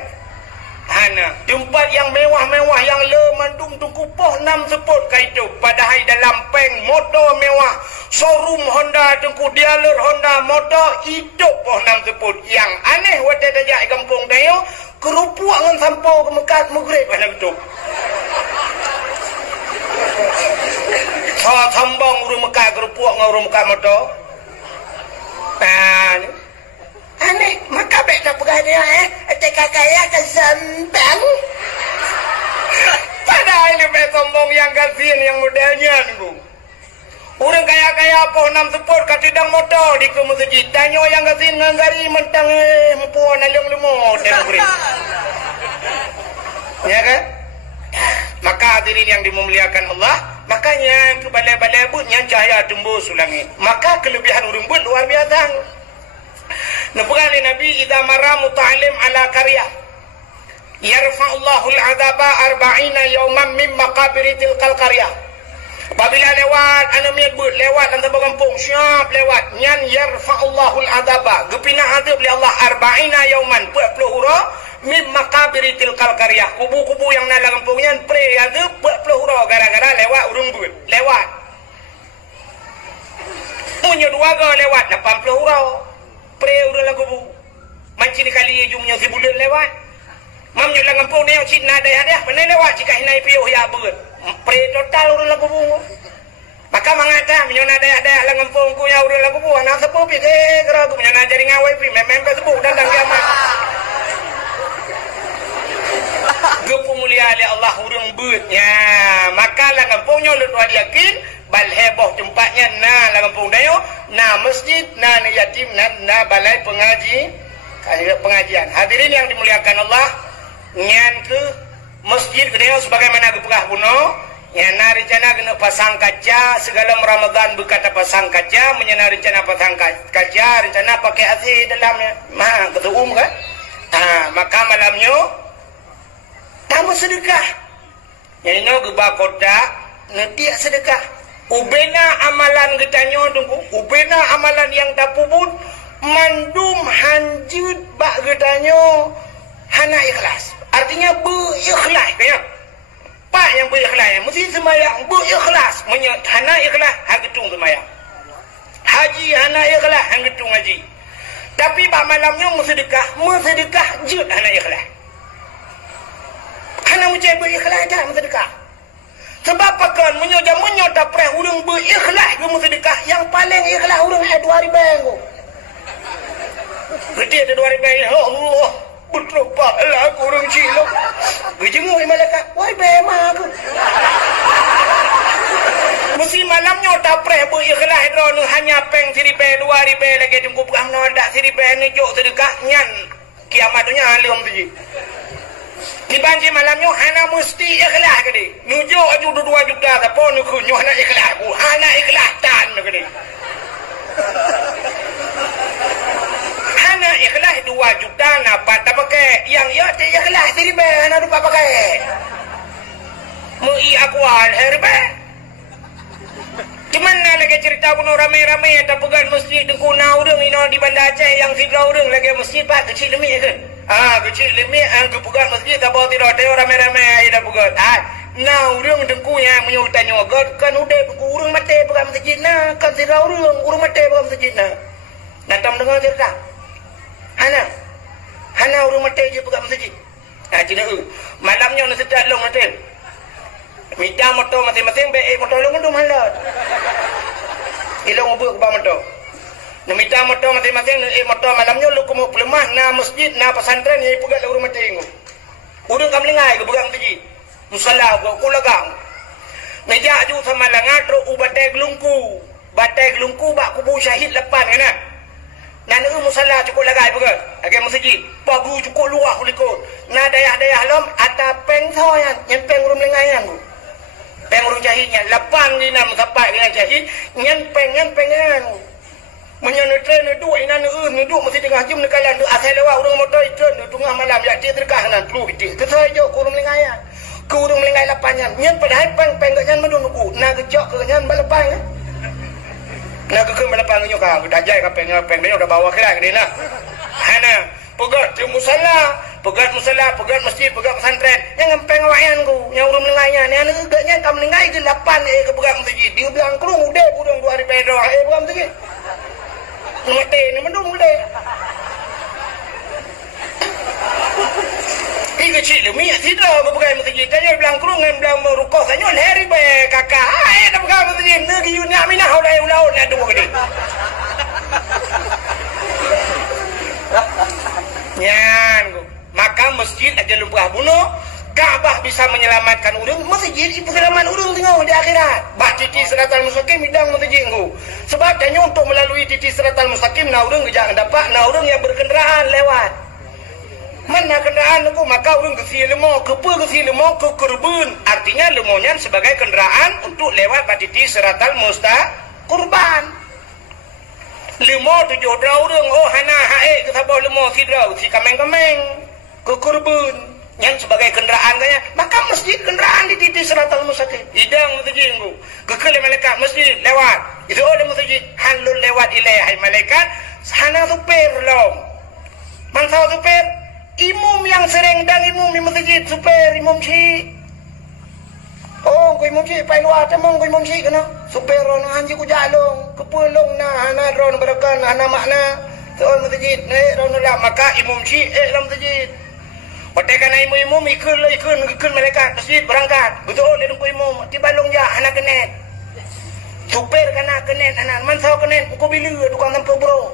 Hana tempat yang mewah-mewah yang le mendum duku poh 6 sebut kaitu padahal dalam bank motor mewah showroom Honda tengku dealer Honda motor hidup poh 6 sebut. Yang aneh wate tajak kampung dayo kerupuk ngan sampau ke Mekat Maghrib ana betul. Sambang urung Mekah kerupuk dengan urung Mekah motor. Aneh, maka baik tak pegah dia Cakap kaya ke sambang. Padahal ini baik sombong yang kasihan yang modelnya ni. Orang kaya-kaya apa 6 sepur kat sidang motor di ke masjid. Tanya yang kasihan dengan gari mentang mempuan alang lemur dan beri. Ya kan? Maka hadirin yang dimuliakan Allah, makanya ke balai-balai butnya cahaya tembus langit. Maka kelebihan urang but luar biasa. Napakali Nabi idza marra muta'allim ala qarya yarfa'ullahu al-'adaba 40 yawman min maqabir tilkal qarya. Apabila lewat anu miat but lewat antara kampung siap lewat nyan yarfa'ullahu al-'adaba gepina adab li Allah 40 yawman 40 hura min maqabir tilkal qarya. Kubu-kubu yang dalam kampung nyan pre adab 40 hura gara-gara lewat urung but lewat. Punya dua ga lewat 80 hura. Pre urang lagu bu. Manci di kali jumnya si bulan lewat. Mam nyo lang kampung neo Cina dah mana lewat jika hinai piuh ya beut. Pre total urang lagu bu. Maka mangata nyo ada lang kampung ku ya urang lagu bu. Anak sepuh pi kera ku nyo jadi ngawai pi memang sepuh dan kiamat. Gepu mulia oleh Allah urang beutnya. Maka lang kampung nyo lu yakin bal heboh tempatnya na la kampung dayo na masjid na yatim na balai pengajian. Hadirin yang dimuliakan Allah, nyan ke masjid dayo sebagaimana gepegah puno nyan na rencana kena pasang kaca segala Ramadan berkata pasang kaca menyana rencana pasang kaca rencana pakai AC dalamnya mah ketuum kan. Maka malamnya tamu sedekah nyanyo geba kotak netiak sedekah. Ubena amalan getanyo tunggu. Ubena amalan yang tak pubut mandum hanjut bak getanyo hana ikhlas. Artinya berikhlas kaya. Pak yang berikhlas mesti sembahyang berikhlas. Hana ikhlas hang getung sembahyang. Haji hana ikhlas hang getung haji. Tapi bak malamnya sedekah jut anak ikhlas. Anak macam berikhlas dah sedekah. Sebab pakan menyo dah preh urang berikhlas ke sedekah. Yang paling ikhlas urang 2 ribu. Gede ada 2 ribu. Ya Allah, berterpalah aku urang cilok. Gejenguk malaikat, wai bema aku. Mesti malamnya dah preh berikhlas drone hanya peng 1,000 2,000 lagi tunggu pegang nodak 1,000 ni jok sedekah nyan. Kiamat dunia alim tu je. Di banjir malamnya hana mesti ikhlas ke dia. Nujuk aju 2 juta apa nu kunyo hana ikhlas ku. Hana ikhlas tan ke dia. Hana ikhlas 2 juta napa tak pakai. Yang ya tak ikhlas 1,000 hana lupa pakai. Mu aku herbe. Gimana lagi cerita kuno rame-rame tak pegang masjid dengku na urang ino di Bandar Aceh yang sidra urang lagi masjid pak kecil demi kan. Kecil demi ke pegang masjid tak bawa tidak ada rame-rame ai dah pegang. Na urang dengku yang menyo tanya kan udah urang mate pegang masjid na kan sidra urang mate pegang masjid na. Natam dengar cerita. Hana urang mate je pegang masjid. Tidak malamnya nak sedar long nanti. Minta motor masing-masing motor lu ngundum halat. Ilong ubuk ke motor. Minta motor masing-masing motor malamnya lu kumu pelemah na masjid na pesantren yang pegat urang mati ngo. Urang kam lengai ke pegang masjid. Musalla ku lagang. Meja ju sama langat ro batai gelungku. Batai gelungku bak kubu syahid lepan kana. Nan musalla cukup lagai pegat. Agak masjid. Pagu cukup luah kulikut. Na dayah-dayah lom atapeng thoyan yang peng urang lengayan ku. Pengurung jahitnya, lapan ni nam sapai dengan jahit, nyan pengen. Menyan tren duduk ina duduk mesti tengah jam nekalan duduk asal lewat urang motor tren tengah malam ya dia terkah nan perlu itu. Kesai jo kurung lengayan. Kurung lengai lapannya. Nyan padahal peng nyan menunggu. Na kejok ke nyan balapan. Na ke balapan nyo ka, dajai ka peng dia udah bawa kelah ke dia nah. Hana pegat di musalla, pegat masjid, pegat pesantren. Yang ngempeng wayan ku, yang urang lengainya. Ni agaknya kam lengai ke 8 ke pegat masjid. Dia bilang kurung udah kurang 2 ribu doh. Pegat masjid. Mati ni mendung udah. Ini kecil demi sidra ke pegat masjid. Tanya bilang kurung yang bilang merukuk tanya lari be kakak. Dah pegat masjid. Negi yu ni aminah ulah ni dua ke dia. Nyan, maka masjid aja lupa bunuh. Kaabah bisa menyelamatkan urang, masjid itu selamat urang tengok di akhirat. Bah titi siratal mustaqim bidang masjid engkau. Sebab tanya untuk melalui titi siratal mustaqim na urang jangan dapat na urang yang berkenderaan lewat. Mana kenderaan engkau maka urang gesi lemah, gesi lemah ke kurban. Artinya lemahnya sebagai kenderaan untuk lewat titi siratal kurban. 5-7 orang hana hae ke sabah 5 sidra si kameng-kameng ke kurban yang sebagai kenderaan kanya maka masjid kenderaan di titik siratal mustaqim hidang masjid engkau kekele malaikat masjid lewat itu oleh masjid halul lewat ilai malaikat hana supir lom mangsa supir imum yang sering dan imum di masjid supir imum si oh kau imum si pai luar temong kau imum si kena supir ron anji ku jalong kepulung na hana ron berakan hana makna soal masjid ron lah maka imum si dalam masjid otak kana imum ikun mereka masjid berangkat betul dia tunggu imum di balong ja hana kenet supir kana kenet hana man saw kenet ku bila tukang tempo bro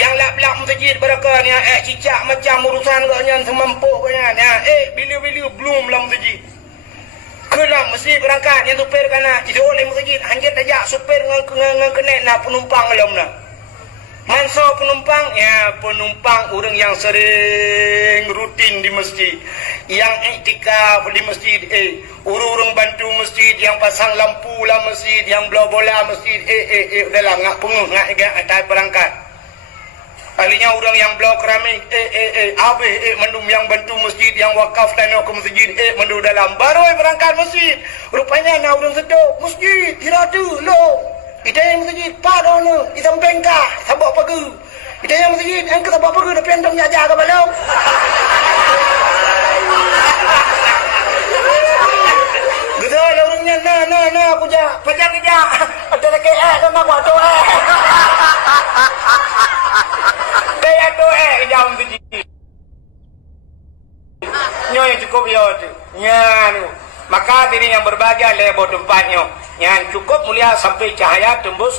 yang lap-lap masjid berakan ya cicak macam urusan gaknya semampu kanya bila belum lam masjid kelam mesti berangkat yang supir kana itu oleh masjid hanjat aja supir ngan kenek na penumpang lam na manso penumpang ya penumpang orang yang sering rutin di masjid yang iktikaf di masjid urung bantu masjid yang pasang lampu lah masjid yang bola masjid udahlah ngak penguh ngak atas berangkat Kalinya orang yang blok keramik, mendum yang bantu masjid, yang wakaf tanah ke masjid, mendum dalam. Baru berangkat masjid. Rupanya nak orang sedap. Masjid, kira tu, lo. Kita yang masjid, pak dona. Kita bengkah, sabak pagi. Kita yang masjid, yang kita sabak pagi, tapi yang jaga ke balau. Betul orangnya, nah, aku jah. Pajang kerja. Ada lagi, nama buat tu, tu jam tu ji. Nyo yang cukup yo tu. Nya tu. Maka diri yang berbahagia lebo tempatnya. Yang cukup mulia sampai cahaya tembus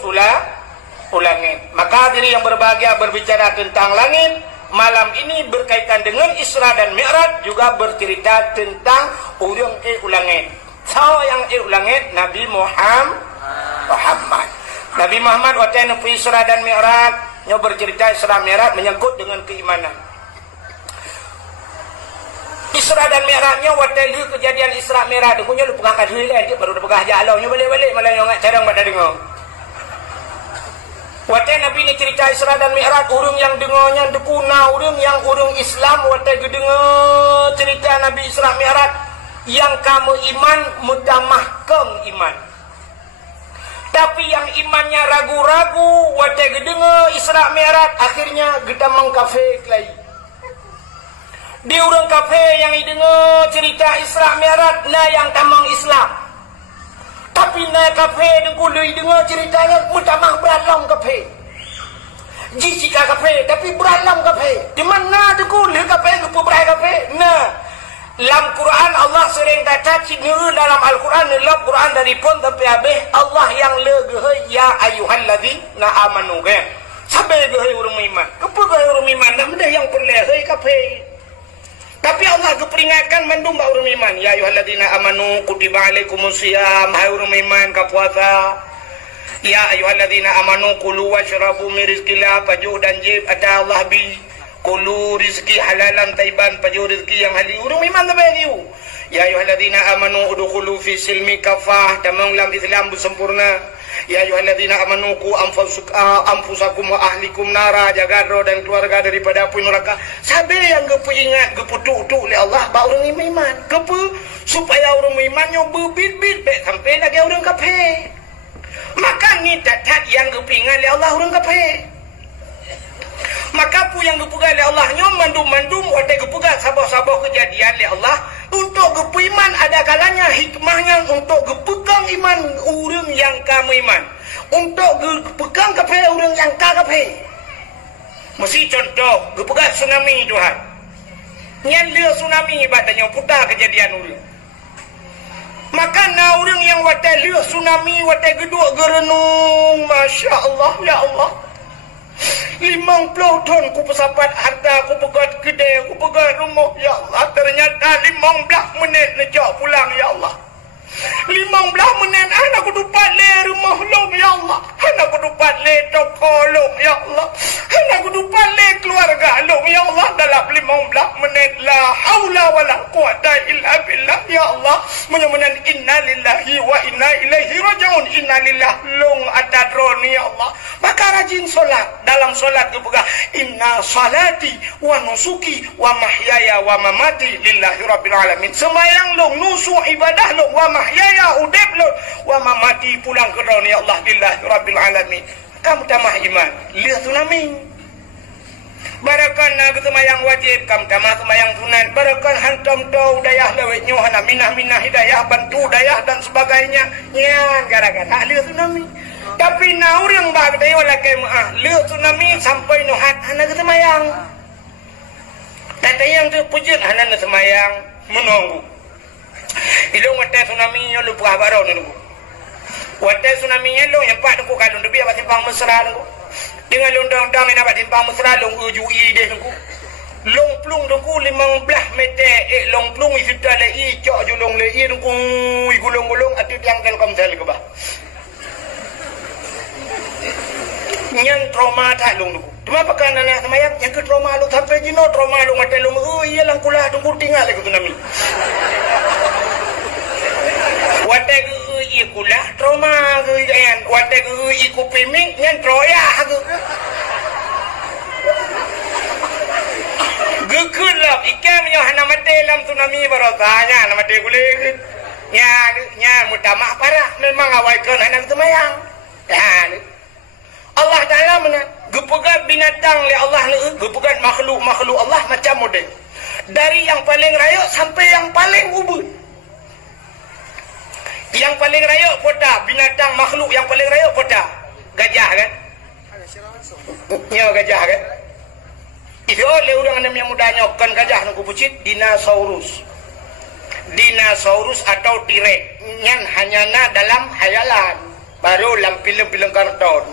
langit. Maka diri yang berbahagia berbicara tentang langit. Malam ini berkaitan dengan Isra dan Mi'raj, juga bercerita tentang urang ulangit. Sao yang ulangit Nabi Muhammad. Nabi Muhammad waktu itu Isra dan Mi'raj, nya bercerita Isra Mi'raj menyangkut dengan keimanan. Isra dan Mi'rajnya waktu itu kejadian Isra Mi'raj, punya lu pegang kadui lain dia baru pegah jalau, nya balik-balik malah nya ngak cadang pada dengar. Waktu Nabi ni cerita Isra dan Mi'raj, urang yang dengarnya dekuna, urang yang urang Islam waktu dengar cerita Nabi Isra Mi'raj, yang kamu iman mutamahkan iman. Tapi yang imannya ragu-ragu waktu dengar Isra Mi'raj, akhirnya kita mengkafir lagi. Di urang kafir yang dengar cerita Isra Mi'raj, nah yang tamang Islam. Tapi nak kafe dengku lui dengar ceritanya mutamah beralam kafe. Jika kafe tapi beralam kafe. Di mana dengku lui kafe gepu berai kafe. Nah, dalam Quran Allah sering kata cina dalam Al-Quran dalam Quran dari pun sampai habis Allah yang legeh ya ayyuhalladzina amanu ke. Sampai gehai urang iman. Kepu gehai urang iman nak benda yang perlehai kafe. Tapi Allah keperingatkan mandum ba urang iman. Ya ayyuhalladzina amanu kutiba alaikumusiyam, hai urang iman ka puasa. Ya ayyuhalladzina amanu kulu washrabu min rizqillah, paju dan jib ada Allah bi. Kulu rizki halalan taiban, paju rizki yang halal. Urang iman ta bagiu. Ya ayyuhalladzina amanu udkhulu fi silmi kafah, tamang lam Islam bersempurna. Ya ayyuhalladzina amanu qu anfusakum wa ahlikum nara, jaga roh dan keluarga daripada api neraka. Sabe yang gepu ingat gepu tu oleh Allah ba urang iman. Gepu supaya urang imannya berbit-bit baik sampai lagi urang kafir. Maka ni tatat yang gepu ingat oleh Allah urang kafir. Maka pu yang gepuga oleh Allahnya mandum-mandum ada gepuga sabah-sabah kejadian oleh Allah. Untuk gepu iman ada kalanya hikmahnya untuk gepegang iman urang yang kamu iman. Untuk gepegang kafir urang yang kafir. Mesti contoh gepegang tsunami Tuhan. Nyan leu tsunami ibadatnya putar kejadian urang. Maka na urang yang wate leu tsunami wate geduk gerenung, masya-Allah ya Allah. 50 ton ku pesapat harta, ku pegat kedai, ku pegat rumah ya Allah. Ternyata 15 minit nejak pulang ya Allah. 15 minit anak ku dapat le rumah long ya Allah. Anak ku dapat le toko long ya Allah. Anak ku dapat le keluarga long ya Allah. Dalam 15 menit la haula wala quwata illa billah ya Allah. Menyamanan inna lillahi wa inna ilaihi rajiun. Inna lillah long atadroni ya Allah. Maka rajin solat. Dalam solat itu bukan inna salati wa nusuki wa mahyaya wa mamati lillahi rabbil alamin. Semayang long, nusu ibadah long, wa mahyaya udib long, wa mamati pulang ke dunia Allah lillahi rabbil alamin. Kamu tamah iman. Lihat tsunami. Barakan nak semayang wajib, kamu tamah semayang sunat. Barakan hantam tau dayah lewetnya, hana minah-minah hidayah, bantu dayah dan sebagainya. Ya, gara-gara lihat tsunami. Tapi na urang ba kita wala kay leu tsunami sampai no hat hana semayang. Tatayang tu pujut hana semayang menunggu. Ilong wate tsunami yo lu baro nunggu. Wate tsunami yo yang pak nunggu kalun debi apa timpang mesra nunggu. Dengan lundang-dang ina apa timpang mesra long uju ide nunggu. Long plung nunggu 15 meter long plung isi tale i cok julong le i nunggu gulung-gulung ati tiang Telkomsel ke bah. Yang trauma tak long dulu. Cuma pakai anak semayang yang ke trauma lu sampai jino trauma lu mata lu. Oh iya lang kulah tunggu tinggal lagi tsunami. Wate ke iya kulah trauma ke yan. Wate ke iku piming yang troya ke. Gekulap ikan yang hana mate lam tsunami barotanya hana mate kulit. Nya mutamah parah memang awaikan anak semayang. Ya. Allah Ta'ala mana gepegat binatang le Allah ni, gepegat makhluk-makhluk Allah macam model. Dari yang paling raya sampai yang paling ubud. Yang paling raya pota, binatang makhluk yang paling raya pota. Gajah kan? Ya gajah kan? Itu oleh orang yang mudah nyokan gajah nak pucit dinosaurus. Dinosaurus atau T-Rex nyan hanya dalam hayalan, baru dalam film-film kartun.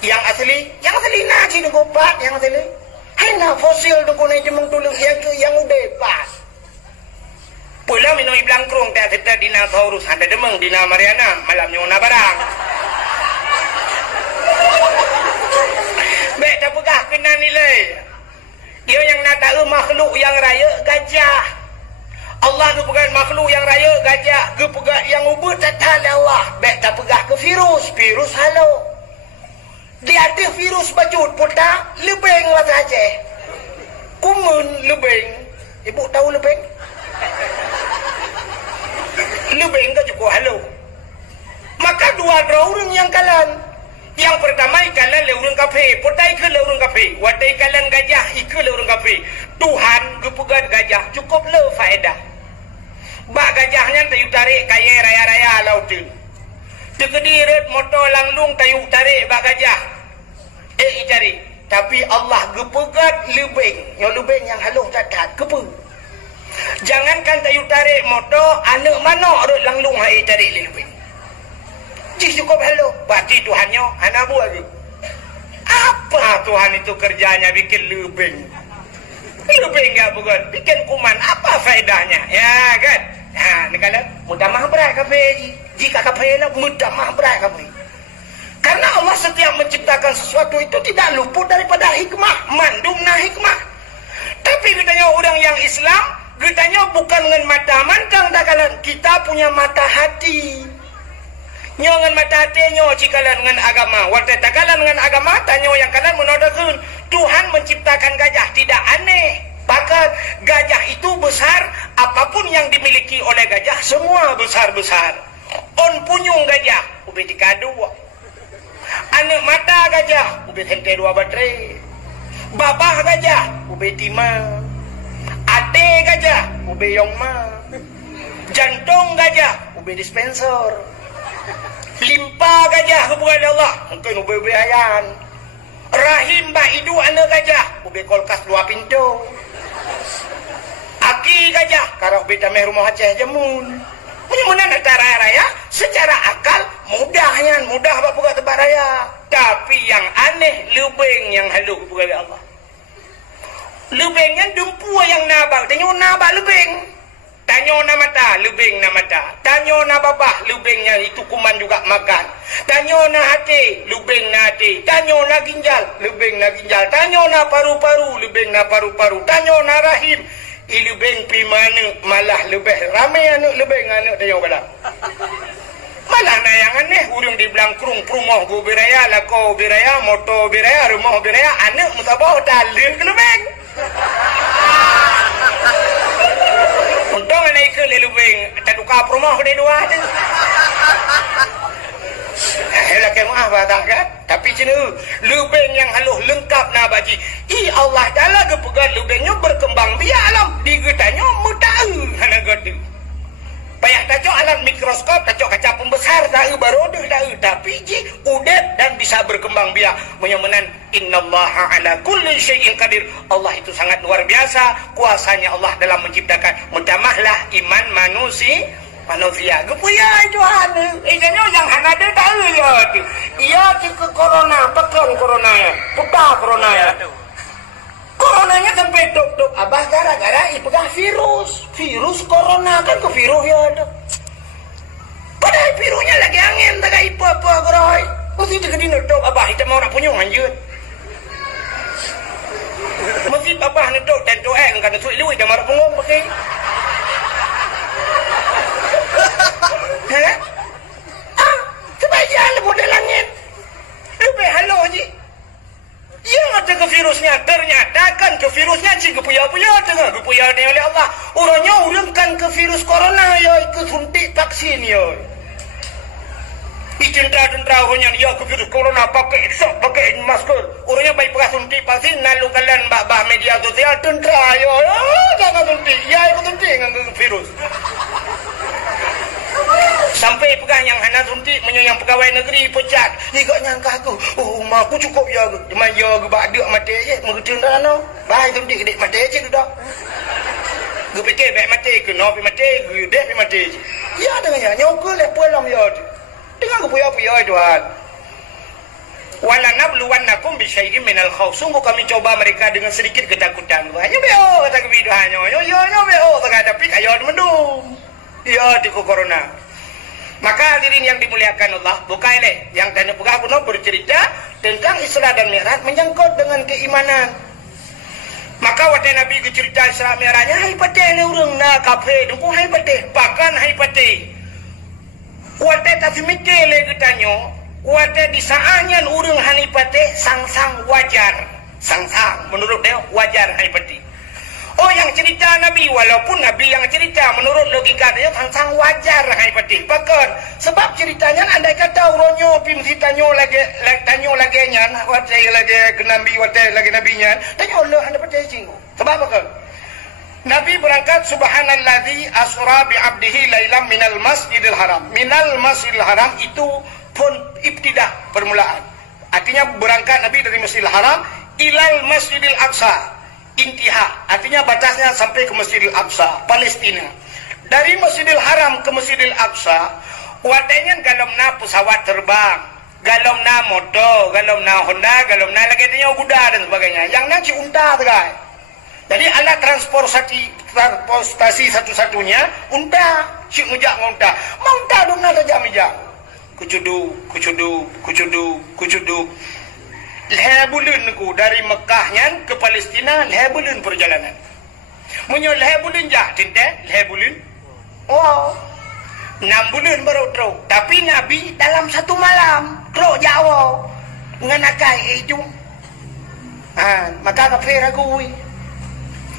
Yang asli na sih nunggu pak yang asli. Hena fosil nunggu naik jemung tulung yang udah pas. Pula minum iblang krung tak kita dinosaurus ada demeng dina Mariana malam nyona barang. Baik tak pegah kena nilai. Dia yang nak tahu makhluk yang raya gajah. Allah tu pegang makhluk yang raya gajah, ke pegang yang ubud tak tahu Allah. Baik tak pegah ke virus halo. Dia ada virus bacut putar lebeng lah saja. Kumun lebeng. Ibu tahu lebeng? Lebeng ke cukup halo. Maka dua orang yang kalan. Yang pertama ikalan le urang kafe, potai ke le urang kafe, wadai kalan gajah ikut le urang kafe. Tuhan gepegat gajah cukup le faedah. Bak gajahnya tayu tarik kaya raya-raya laut tu. Tegediret motor langlung tayu tarik bak gajah. Cari. Tapi Allah gepegat lebeng. Yang lebeng yang halus cacat kepe. Jangankan tayu tarik motor, anak mana rut langlung hai tarik lebeng. Cik cukup halo. Berarti Tuhannya anak buat lagi. Apa Tuhan itu kerjanya bikin lebeng? Lebeng enggak bukan? Bikin kuman. Apa faedahnya? Ya kan? Nah, ni kalau mudah mah berat kafe. Jika kafe lah mudah mah berat kafe. Karena Allah setiap menciptakan sesuatu itu tidak luput daripada hikmah. Mandung na hikmah. Tapi katanya orang yang Islam, katanya bukan dengan mata mandang tak kalan. Kita punya mata hati. Nyon mata hati nyo cikalan dengan agama. Waktu takalan dengan agama tanyo yang kalan menodakun Tuhan menciptakan gajah tidak aneh. Bahkan gajah itu besar, apapun yang dimiliki oleh gajah semua besar-besar. On punyung gajah, ubi dikadu. Anak mata gajah, ubi hente dua baterai. Babah gajah, ubi timah. Ate gajah, ubi yongma. Jantung gajah, ubi dispenser. Limpa gajah kebukan Allah mungkin ubi ayan. Rahim bahidu anak gajah ubi kolkas 2 pintu. Aki gajah karena ubi tameh rumah Aceh jemun. Punya nak raya secara akal mudahnya mudah bapak tebak raya. Tapi yang aneh lebeng yang halu kebukan Allah. Lebengnya dumpu yang nabak tanya nabak lebeng. Tanyo na mata, lebeng na mata. Tanyo na babah, lebengnya itu kuman juga makan. Tanyo na hati, lebeng na hati. Tanyo na ginjal, lebeng na ginjal. Tanyo na paru-paru, lebeng na paru-paru. Tanyo na rahim, ilubeng pi mana malah lebih ramai anak lebeng anak tanyo bala. Malah na yang aneh, urang di belang krung prumah go biraya, lako biraya, moto biraya, rumah biraya, anak mutabah dalil ke lebeng. Untung anak ikut lelubeng tak tukar rumah dia dua tu. Helah kemah tak kan? Tapi cina lubeng yang halus lengkap na bagi. Allah Taala gepegat lubengnya berkembang biak alam. Digetanya mudah hana gadu. Payah tacok alat mikroskop, tacok kaca pembesar dah baru dah. Tapi ji udep dan bisa berkembang biak. Menyemenan innallaha ala kulli syai'in qadir. Allah itu sangat luar biasa kuasanya Allah dalam menciptakan. Mutamahlah iman manusia. Gepuya Tuhan. Ikannya yang hana dia tahu ya tu. Ia ke corona, pekan corona ya. Putah corona ya. Coronanya sampai dok-dok abah gara-gara ipegang virus. Virus corona kan ke virus ya ada. Padahal virusnya lagi angin tak ada apa-apa gerai. Mesti tegedi dok abah itu mau nak punya anjut. Mesti abah dok dan doa kan tu lui dah marah pengong pakai. Hah? Sebaiknya model langit. Lebih halo haji. Yang ada ke virusnya, ternyata kan ke virusnya si kepuya-puya tengah kepuya ni oleh Allah. Orangnya orang kan ke virus corona ya ikut suntik vaksin ya. Tentera orangnya dia ke virus corona pakai sok pakai masker. Orangnya baik pakai suntik vaksin lalu kalian bah media sosial tentera ya. Jangan suntik, ya ikut suntik dengan virus. Sampai pegang yang hana suntik yang pegawai negeri pecat. Dia gak nyangka aku. Oh, mak aku cukup ya. Cuma ya badak mati je. Mengerti dah no. Bahai suntik dek mati je tu dah. Gue fikir baik mati ke no pi mati, gue dek pi mati je. Ya dengan ya nyokol le pulang ya. Dengan gue puya Tuhan. Wala nabluwannakum bi syai'in minal khauf. Sungguh kami coba mereka dengan sedikit ketakutan. Hanya beo kata kebidu hanya. Yo beo kata tapi kayo mendung. Ya tiku corona. Maka hadirin yang dimuliakan Allah, buka ini yang tanya pegah kuno bercerita tentang Isra dan Mi'raj menyangkut dengan keimanan. Maka waktu Nabi bercerita Isra Mi'rajnya, hai pate ni urang na kafe, dengku hai pate, pakan hai pate. Waktu tapi mikir lagi tanya, waktu di saatnya urang hani pate sang wajar, sang menurut dia wajar hai pate. Oh yang cerita Nabi, walaupun Nabi yang cerita menurut logika dia sang wajar hai pati. Bahkan sebab ceritanya andai kata uronyo pim si tanyo lagi nyan, watai lagi ke Nabi, watai lagi nabinya, tanyo Allah anda pati cing. Sebab apa? Nabi berangkat subhanallazi asra bi 'abdihi lailam minal masjidil haram. Minal masjidil haram itu pun ibtidah permulaan. Artinya berangkat Nabi dari Masjidil Haram ilal Masjidil Aqsa. Intiha, artinya batasnya sampai ke Masjidil Aqsa, Palestina. Dari Masjidil Haram ke Masjidil Aqsa, wadanya galomna pesawat terbang, galomna motor, galomna Honda, galomna lagi tanya kuda dan sebagainya. Yang nanti unta terai. Jadi alat transportasi satu-satunya unta, si ngejak unta. Mau unta dong nak jam-jam. Kucudu. Lehebulun ku dari Mekahnya ke Palestina, lehebulun perjalanan. Munyo lehebulun jah, tinte, lehebulun. Oh, 6 bulan baru teruk. Tapi Nabi dalam satu malam teruk Jawa nganakai itu. Maka kafir aku.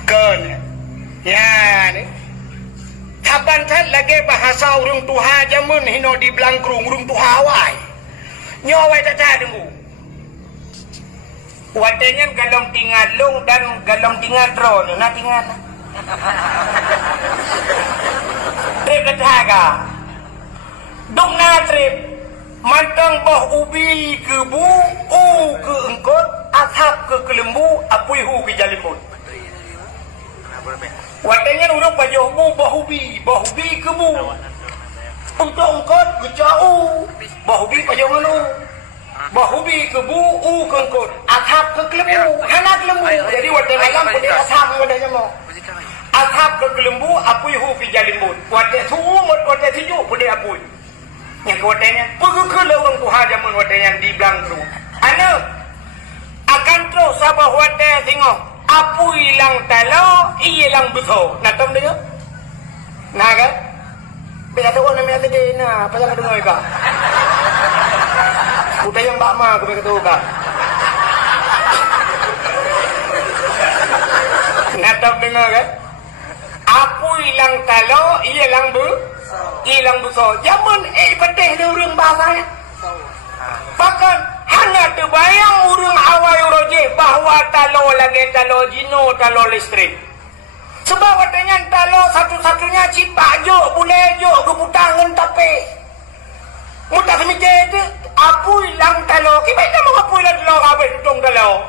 Kan. Ya ni. Kapan lagi bahasa urung tuha jamun hino di blangkrung urung tuha wai. Nyawai tak dengu. Wadanya galong tingalung dan galong tingadron. Nak tingal. Trip ketaga. Dong na trip. Mantang boh ubi ke bu, ke engkot, ashab ke kelembu, apui hu ke jalimun. Wadanya urut pajoh bu, boh ubi ke bu. Untuk engkot, ke jauh. Boh ubi pajoh manu. Bahubi ke bu, ke engkut, ashab ke kelembu, anak kelembu. Jadi waktu malam pada ashab wadanya mau. Ashab ke kelembu, apui hu fi jalimun. Waktu sumut, waktu tijuk pada apui. Yang wadanya, pergi ke lorong tuha jamun wadanya di belangkru. Anak akan terus sabah wadanya tengok. Apui lang talo, iya lang betul. Nak tahu dia? Nah kan? Bila tu orang namanya tadi, nah, apa yang dengar kak? Udah yang mbak ma ke begitu kak. Natap dengar kan? Apa ilang talo, ilang besar. Zaman pedih dia urang bahasa. Bahkan hanya terbayang urang awal roje bahawa talo lagi talo jino, talo listrik. Sebab katanya talo satu-satunya cipak jo, boleh jo kebutangan tapi. Mudah semikir itu. Apui lang talo, kita tak mau apui lang talo, apa tutong talo.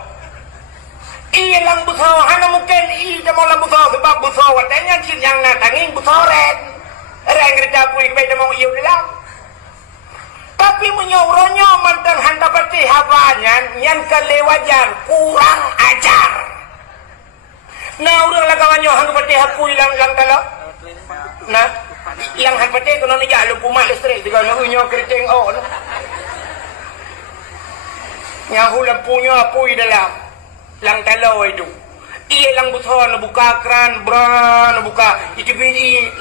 Iya lang besar, hanya mungkin iya mau lang besar sebab besar. Watanya cint yang nak tanging besar red. Orang kerja apui kita tak mau iya lang. Tapi menyuruhnya mantan hantar peti habanya yang kelewajan kurang ajar. Nah orang lagawannya hantar peti apui lang talo. Nah, yang hantar peti kena ni jalur pumat listrik juga nak unyo keriting oh. Yang lampunya apui dalam lang talo itu. Ia lang besar nak buka keran, nak buka itu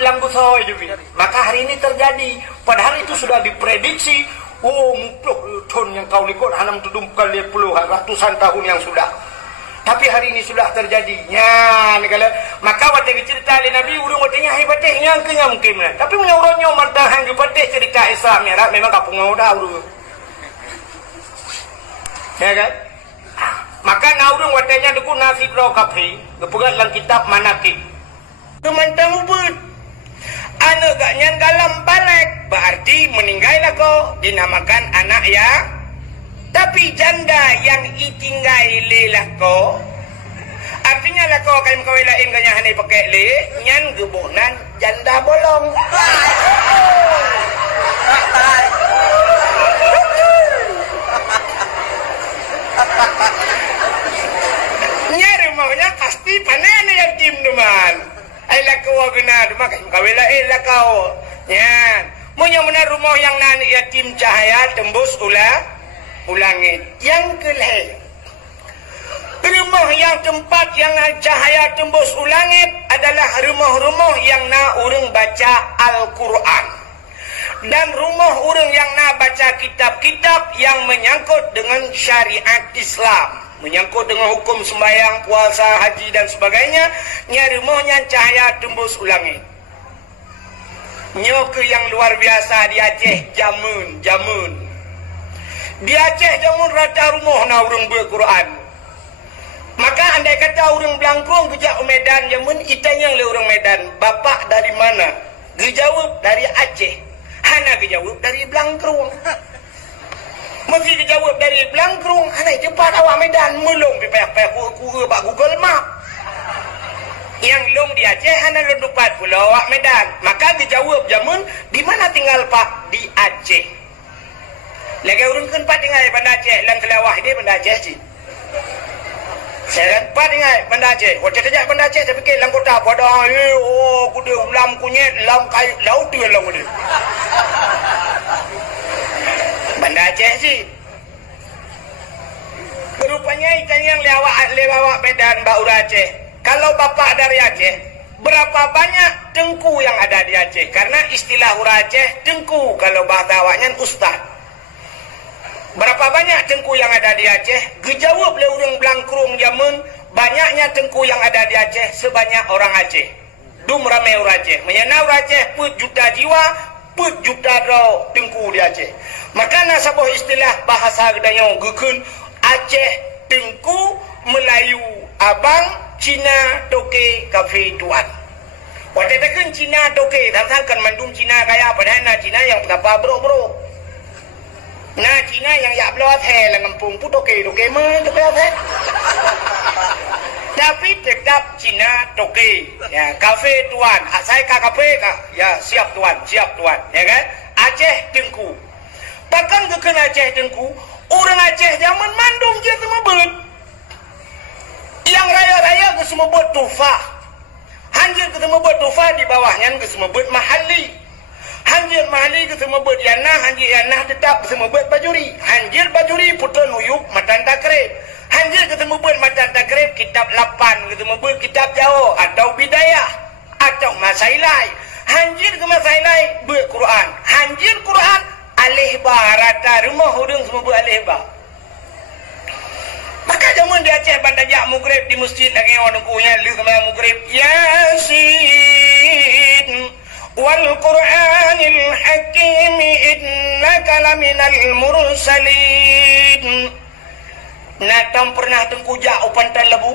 lang besar itu. Maka hari ini terjadi. Padahal itu sudah diprediksi. Oh, mupluk ton yang kau likut hanam tudum kali puluh ratusan tahun yang sudah. Tapi hari ini sudah terjadi. Ya, negala. Maka waktu cerita oleh Nabi urung watanya hebatnya yang kenyang mungkin. Tapi menyorongnya martahan hebatnya cerita Isra Mi'raj memang kapung dah urung. Ya kan? Maka naurung watanya duku nasib roh kafi, kepegat dalam kitab manakib. Kemantang ubud. Anak gak nyan galam balik, berarti meninggallah kau, dinamakan anak ya. Tapi janda yang itinggai lah kau, artinya lah kau akan kau lain kanya hanai pakai le, nyan gebunan janda bolong. Nyari maunya pasti panen yang tim teman. Ailah kau guna rumah kan kau lain lah kau. Nyan, punya mana rumah yang nani yatim cahaya tembus ulangit. Yang kelih, rumah yang tempat yang cahaya tembus ulangit adalah rumah-rumah yang na urang baca Al-Quran. Dan rumah urang yang na baca kitab-kitab yang menyangkut dengan syariat Islam, menyangkut dengan hukum sembahyang, puasa, haji dan sebagainya. Nya rumahnya cahaya tembus ulangit. Nyoke yang luar biasa di Aceh, jamun. Di Aceh jamun rata rumah na urang berquran. Maka andai kata orang Blangkrung gejak Medan jamun, itanya le orang Medan, bapak dari mana? Gejawab dari Aceh. Hana gejawab dari Blangkrung. Mesti gejawab dari Blangkrung, hana cepat awak Medan mulung pipek-pek ku bak Google Map. Yang long di Aceh hana long dupat pula awak Medan. Maka gejawab jamun, di mana tinggal Pak? Di Aceh. Lagi orang kan Pak tinggal di Banda Aceh, lang kelawah dia Banda Aceh sih. Saya kan ingat Banda Aceh. Waktu tajak Banda Aceh saya fikir lang kota pada kuda ulam kunyit lam kai laut dia lang kuda. Banda Aceh sih. Rupanya ikan yang lewat Medan Bau Aceh. Kalau bapak dari Aceh, berapa banyak tengku yang ada di Aceh? Karena istilah hura Aceh tengku, kalau bahasa awaknya ustaz. Berapa banyak tengku yang ada di Aceh? Gejawab oleh orang Blangkrung jamun, banyaknya tengku yang ada di Aceh sebanyak orang Aceh. Dum ramai orang Aceh. Menyenau orang Aceh put juta jiwa, put juta do tengku di Aceh. Maka nasabah istilah bahasa gedayong gekun Aceh tengku, Melayu abang, Cina toke kafe tuan. Waktu tekan Cina toke, tantangkan mandum Cina kaya padahal na Cina yang berapa bro. Nah Cina yang yak belah teh lengampung pu toke mah toke teh. Tapi tetap Cina toke. Ya, kafe tuan. Saya ka kafe ka. Ya, siap tuan. Ya kan? Aceh tengku. Bahkan ke Aceh tengku, orang Aceh zaman mandung je semua beut. Yang raya-raya ke semua beut tufah. Hanjir ke semua beut tufah di bawahnya ke semua beut mahali. Hanjir mahali ke semua beut yanah, hanjir yanah tetap ke semua beut bajuri. Hanjir bajuri putra nuyuk matan takrib. Hanjir ke semua beut matan takrib kitab 8 ke semua beut kitab Jawa atau bidayah atau masailai. Hanjir ke masailai beut Quran. Hanjir Quran alih ba rata rumah hudung semua beut alih ba. Maka jamun di Aceh bandajak mugrib di masjid lagi orang kunya lu kemana mugrib Yasin wal Qur'anil Hakim innaka laminal mursalin. Natam pernah tengku jak upantan labu.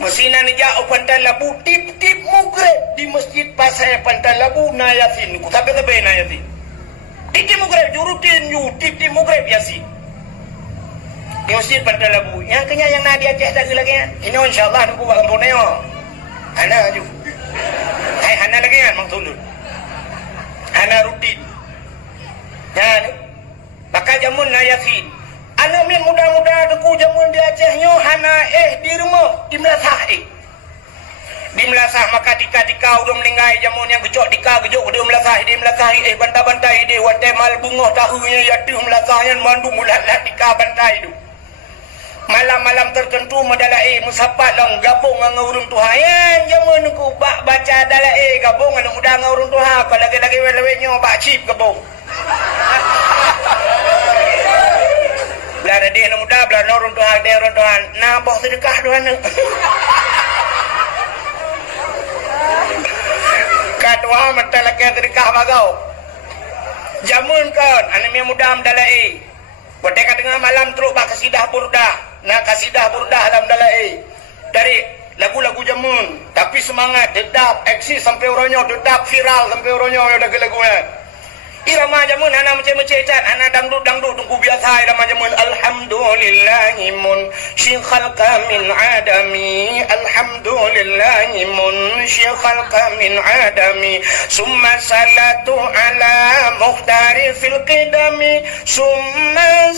Mesina ni jak upantan labu tip-tip mugrib di masjid pasai pantan labu na Yasin. Ku tapi na Yasin. Tip-tip mugrib jurutin you tip-tip mugrib Yasin. Di masjid pantan labu. Yang kenya yang nak di Aceh tak lagi ya. Ini insya-Allah nunggu buat kampung neo. Ana aju. Hai hana lagi kan mang tulun. Hana rutin. Ya. Maka jamun na Yasin. Ana min muda-muda deku jamun di Aceh nyo hana di rumah di melasah Di melasah maka tika urang melinggai jamun yang gejok tika gejok dia melasah bantai-bantai dia watai mal bungoh tahunya ya tu melasahnya mandu mulat-lat tika bantai tu. Malam-malam tertentu madalai musapat long gabung dengan urang Tuhan jamun ku baca dalai gabung dengan udang urang Tuhan kalau lagi-lagi wele-wele bak cip gabung. Belah dia muda belah orang Tuhan nah boh sedekah Tuhan. Kadua mata lagi sedekah bagau. Jamun kan anak muda mendalai. Ketika tengah malam teruk bak kasidah burdah. Nah kasidah burdah dalam dalai. Dari lagu-lagu jamun. Tapi tapi semangat dedap eksis sampai orangnya dedap viral sampai orangnya ada lagu-lagunya. Irama jamun hana macam-macam cat hana dangdut tunggu biasa irama jamun alhamdulillahimun syikhalqa min adami alhamdulillahimun syikhalqa min adami summa salatu ala mukhtari fil qidami summa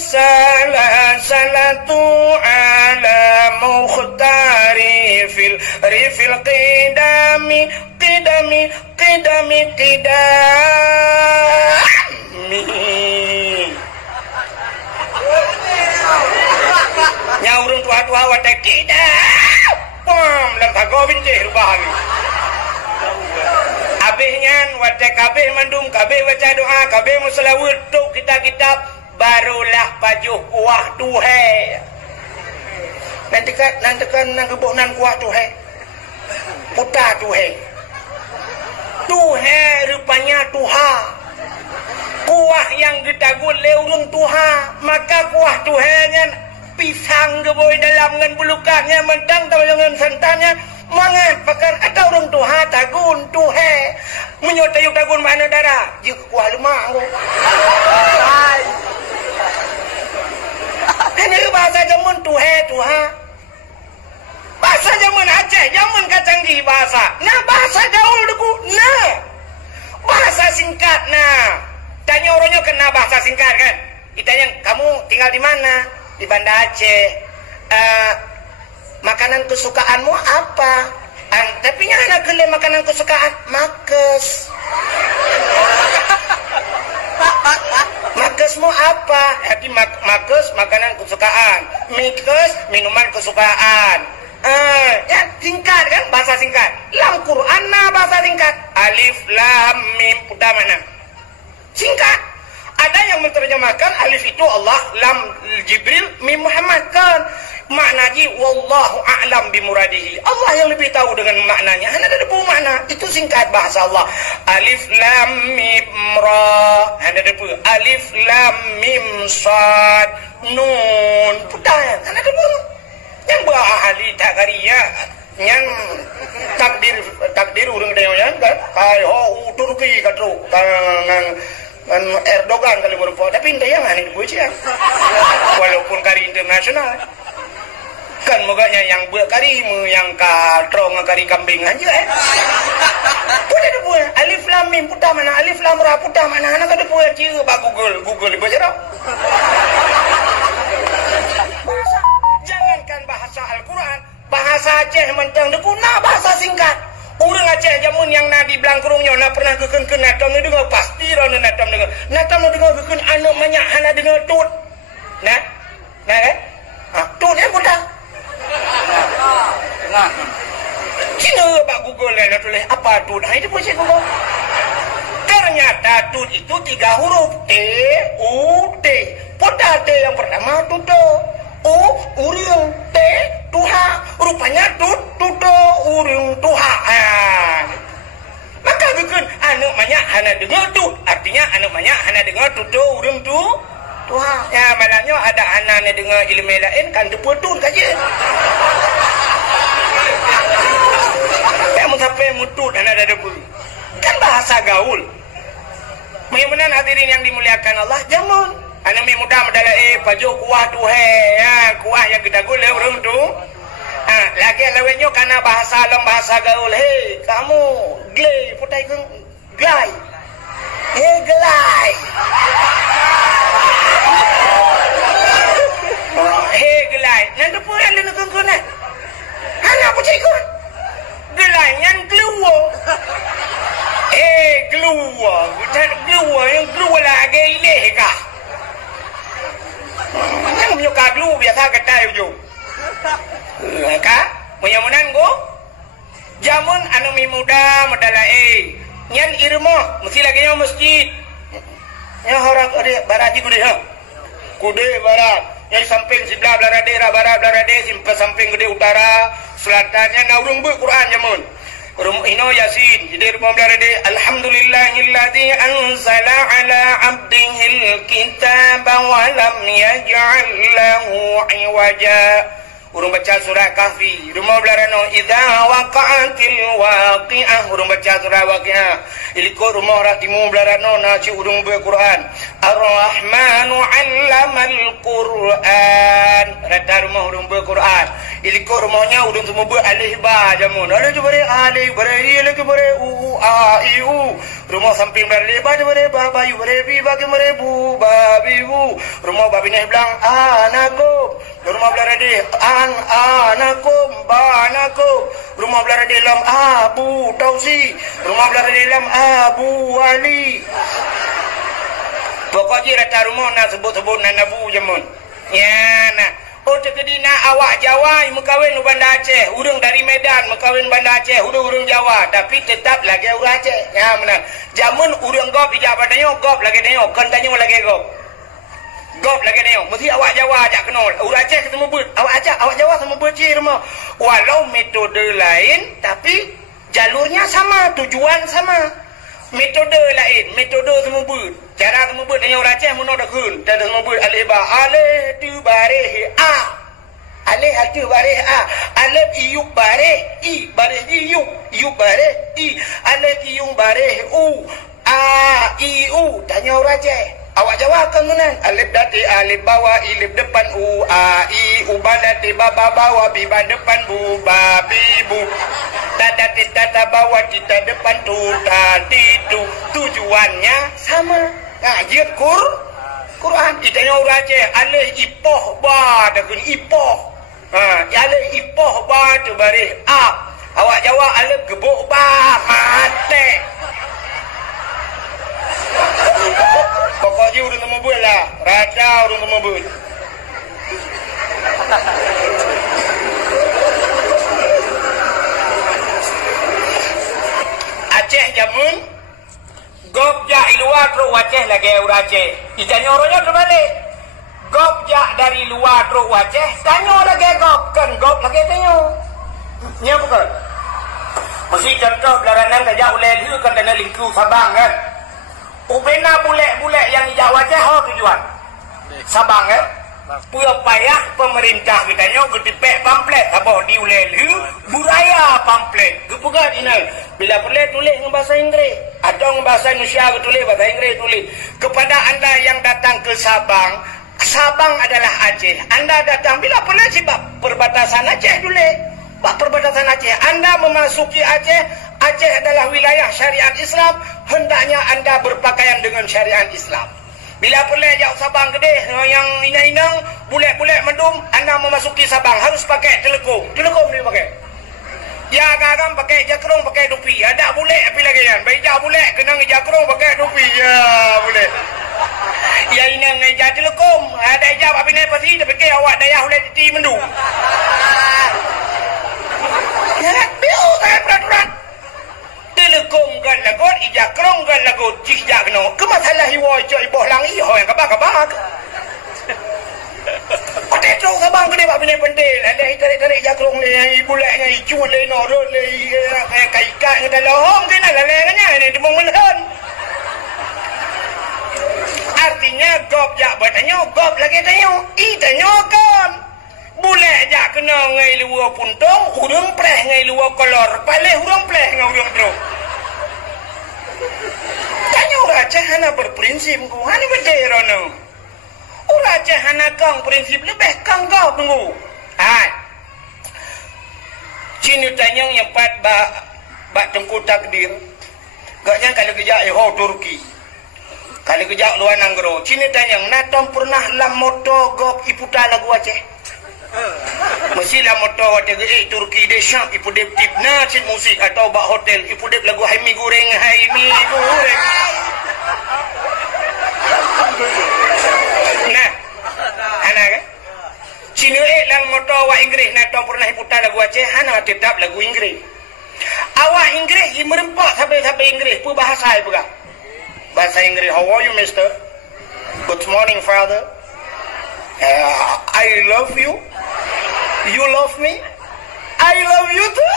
salatu ala mukhtari fil qidami qidami nyaurung tua-tua wadah kita pom lempah gobin cih bahagi abihnya wadah kabeh mandum kabeh baca doa kabeh musalawud tuk kitab barulah pajuh kuah tuhe nanti kan nang kebonan kuah tuhe putar tuhe rupanya tuha kuah yang ditagul leurung tuha maka kuah tuhanya pisang geboy dalam ngan bulukannya mentang tahu dengan santannya mangat pakan atau urung tuha tagun tuhe menyotayuk tagun mana darah jika kuah lemak aku ini bahasa jamun tuha bahasa jamun Aceh jamun kacanggih bahasa nah bahasa gaul deku nah bahasa singkat nah tanya orangnya kena bahasa singkat kan ditanya kamu tinggal di mana di Banda Aceh makanan kesukaanmu apa tapi nya anak gele makanan kesukaan makes makesmu apa hati makes makanan kesukaan mikes minuman kesukaan ya singkat kan bahasa singkat lam Quran nah bahasa singkat alif lam mim udah mana singkat ada yang menerjemahkan alif itu Allah lam Jibril mim Muhammad kan maknanya wallahu a'lam bimuradihi Allah yang lebih tahu dengan maknanya hanya ada dua makna itu singkat bahasa Allah alif lam mim ra hanya ada dua alif lam mim sad nun putahan hanya ada dua yang ahli takaria yang takdir urang deonya kan kayo Turki katru kan Erdogan kali berupa tapi ente yang aneh gue sih walaupun kari internasional kan moganya yang buat karimu yang katrong kari kambing aja punya ada buat alif lam mim putah mana alif lam ra putah mana anak ada buat cium pak Google dibaca dong jangankan bahasa Al-Quran bahasa Aceh mentang deku nah bahasa singkat urang Aceh jamun yang nadi belangkurungnya na pernah keken natam ni dengar pasti rana natam dengar keken anak banyak anak dengar tut nah kan tut yang budak Cina pak Google yang tulis apa tut itu pun saya Google ternyata tut itu 3 huruf T-U-T poda T yang pertama tuto urung T tuha rupanya tuto urung tuha maka bikin anu banyak hana dengar tu artinya anu banyak hana dengar tuto urung tuha ya malahnya ada anak dengar ilmu lain kan deputun kaje sampai mutut hana ada debu kan bahasa gaul mudah-mudahan hadirin yang dimuliakan Allah jamun anak mi muda medala pajo kuah tuhe ya kuah yang kita gule urang tu lagi lawenyo karena bahasa alam bahasa gaul hei kamu glay putai keng glay glay glay nanti pun ada nekeng kena anak putai keng glay yang gluwo gluwo bukan gluwo yang gluwo lagi ini kah yang menyuka glu biasa kedai ujung kak mudah-mudahan go jamun anu mi muda medala nyan irmo mesti lagi nya masjid nya orang barat kude kude barat yang samping sebelah barat belarade samping gede utara selatannya naurung bu Quran jamun ino yasin jadi rumah belarade alhamdulillahilladzi anzala ala abdihil kitaba wa lam yaj'al lahu iwaja urung baca surah Kahfi. Rumah belarano idza waqa'atil waqi'ah, urung baca surah Waqi'ah. Iliko rumah ratimu belarano naci urung be Quran. Ar-Rahmanu 'allamal Quran. Rata rumah urung be Quran. Iliko rumahnya urung semua be alif ba jamun. Ada tu bare alif bare i lagi bare u a i u. Rumah samping bare ba bare ba ba yu bare bi ba ke bare bu ba bi bu. Rumah babi ni bilang anakum. Rumah belaradi anakum banakum. Rumah belaradi lam Abu Tausi. Rumah belaradi lam Abu Wali. Pokoknya rata rumah nak sebut-sebut nak nabu jamun. Ya nak. Oh terkedina awak Jawa mengkawin Bandar Aceh. Urang dari Medan mengkawin Bandar Aceh. Urang Jawa tapi tetap lagi urang Aceh. Ya benar. Jamun urang gop ijab padanya gop lagi tengok. Kan tanya lagi gop. Gop lagi tengok. Mesti awak Jawa ajak kenal. Urang Aceh ketemu bud. Awak Jawa sama bud je rumah. Walau metode lain tapi jalurnya sama, tujuan sama. Metode lain, metode semua bud. Cara semua bud tanya orang Aceh mun dak kun. Dan semua bud alif ba alif tu barih a. Alif tu barih a. Alif iu barih i barih iu. Iu barih i. Alif iu barih u. A i u. Tanya orang Aceh. Awak Jawa kan menan. Alif dati alif bawah ilif depan u a i u badati baba bawah bi depan bu babi bu. Tata tata bawah kita depan tu tadi tu. Tujuannya sama. Ngaji Quran. Ditanya orang Aceh alif ipoh ba dakun ipoh. Alif ipoh ba tu barih a. Awak Jawa alif gebuk ba mate. Pokoknya urang temu bul lah. Raja urang temu bul. Aceh jamun gop jak luar teruk Aceh lagi urang Aceh. Ditanya orangnya terbalik. Gop jak dari luar teruk Aceh, tanya lagi gop. Kan gop lagi tanya. Nya bukan. Mesti contoh belaranan saja oleh dia kan dana lingku Sabang kan. Ubena bulek-bulek yang hijau Aceh ho tujuan. Sabang kan. Pura payah pemerintah kitanya gedipek pamflet apa diulel buraya pamflet gepugat ini bila perlu tulis dengan bahasa Inggeris atau dengan bahasa Indonesia tulis bahasa Inggeris tulis kepada anda yang datang ke Sabang. Sabang adalah Aceh. Anda datang bila perlu sebab perbatasan Aceh tulis perbatasan Aceh. Anda memasuki Aceh. Aceh adalah wilayah syariat Islam. Hendaknya anda berpakaian dengan syariat Islam. Bila perlu jauh Sabang gede yang inang-inang bulek-bulek mendung, anda memasuki Sabang harus pakai telekom. Telekom ni pakai. Ya kadang pakai jakrong pakai dupi. Ada bulek api lagi kan. Baik jak bulek kena jakrong pakai dupi. Ya bulek. Ya inang ngejak telekom. Ada ijab api naik pasti dia fikir awak daya boleh titi mendung. Ya biu saya peraturan. Telekom kan lagot, ijak krong kan lagot, ijak kena. Kemasalah hiwa ijak iboh langi, ho yang kabak-kabak. Kata itu Sabang kena buat benda penting. Ada tarik-tarik ijak krong ni, yang ibulaknya, icuan ni, norot ni, kayak-kayak ni, kalau hong kena lalengnya, ni demung menhan. Artinya, gop jak bertanya, gop lagi tanya, tanya kan. Boleh jak kena ngai luar puntung, urang preh ngai luar kolor. Palih urang preh ngai urang teruk. Tanya orang Aceh hana berprinsip ku. Hani betul rono. Orang Aceh hana kang prinsip lebih kang kau tunggu. Hai. Cina tanya yang empat bak tengku takdir. Gaknya kalau kejak Turki. Kalau kejak luar Nanggro. Cina tanya natom pernah lam moto gop iputa lagu Aceh. Mestilah motor hotel Turki de Syam ipu dep tip nacin musik atau bak hotel ipu dep lagu Haimi goreng. Nah, anak kan? Cina lang motor wa Inggris nak tahu pernah iputar lagu Aceh, hana tetap lagu Inggris. Awak Inggris merempak sampai Inggris pu bahasa apa gak? Bahasa Inggris. How are you, mister? Good morning, father. I love you. You love me? I love you too.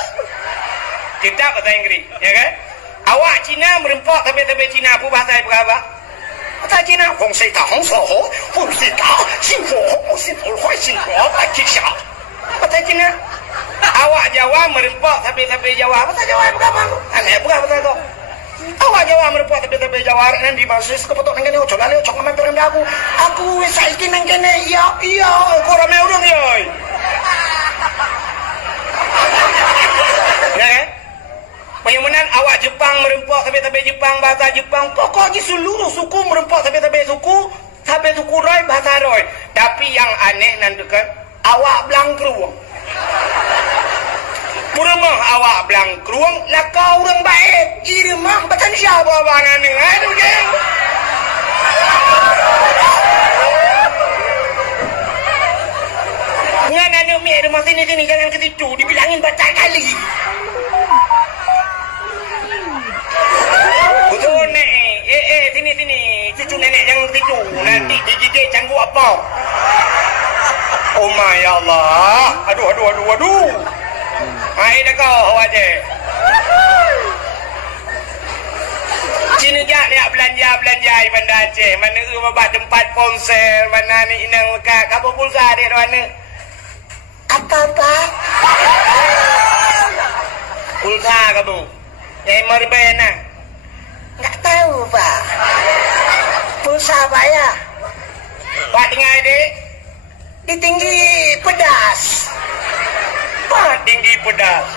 Kita bahasa Inggris, ya kan? Awak Cina merempak sampai Cina apa bahasa apa? Bahasa Cina, Hong Sita, Hong So Ho, Hong Sita, Xin Fu Hong, Xin Fu Huai, Xin Fu Huai, Xin Xia. bahasa Cina. Awak Jawa merempok tapi Jawa. Bahasa Jawa berapa? Aneh berapa bahasa tu? Awak Jawa merempok tapi Jawa nanti basis kepotok nang kene ojo lali ojo mampir nang aku. Aku wis saiki nang kene iya kok rame urung yo. Ya. Bagaimana awak Jepang merempok tapi Jepang bahasa Jepang. Pokoknya seluruh suku merempok tapi suku sampai suku Roy bahasa Roy. Tapi yang aneh nan dekat awak blangkruang. Muremah awak blangkruang lah kau orang baik. Iremah batan siapa bana ni? Aduh geng. Ngan anu mi rumah sini jangan ke situ dibilangin baca kali. Betul nek. Sini. Cucu nenek yang situ. Nanti digigit canggu apa? Oh my Allah. Aduh. Hai dah kau aja. Cina jak dia belanja benda Aceh. Mana babat tempat ponsel, mana ni inang lekat. Apa pulsa dia mana? Apa? Pulsa kamu. Yang merbena. Tak tahu, Pak. Pulsa apa ya? Pak dengar adik? Di tinggi pedas. Pak tinggi pedas.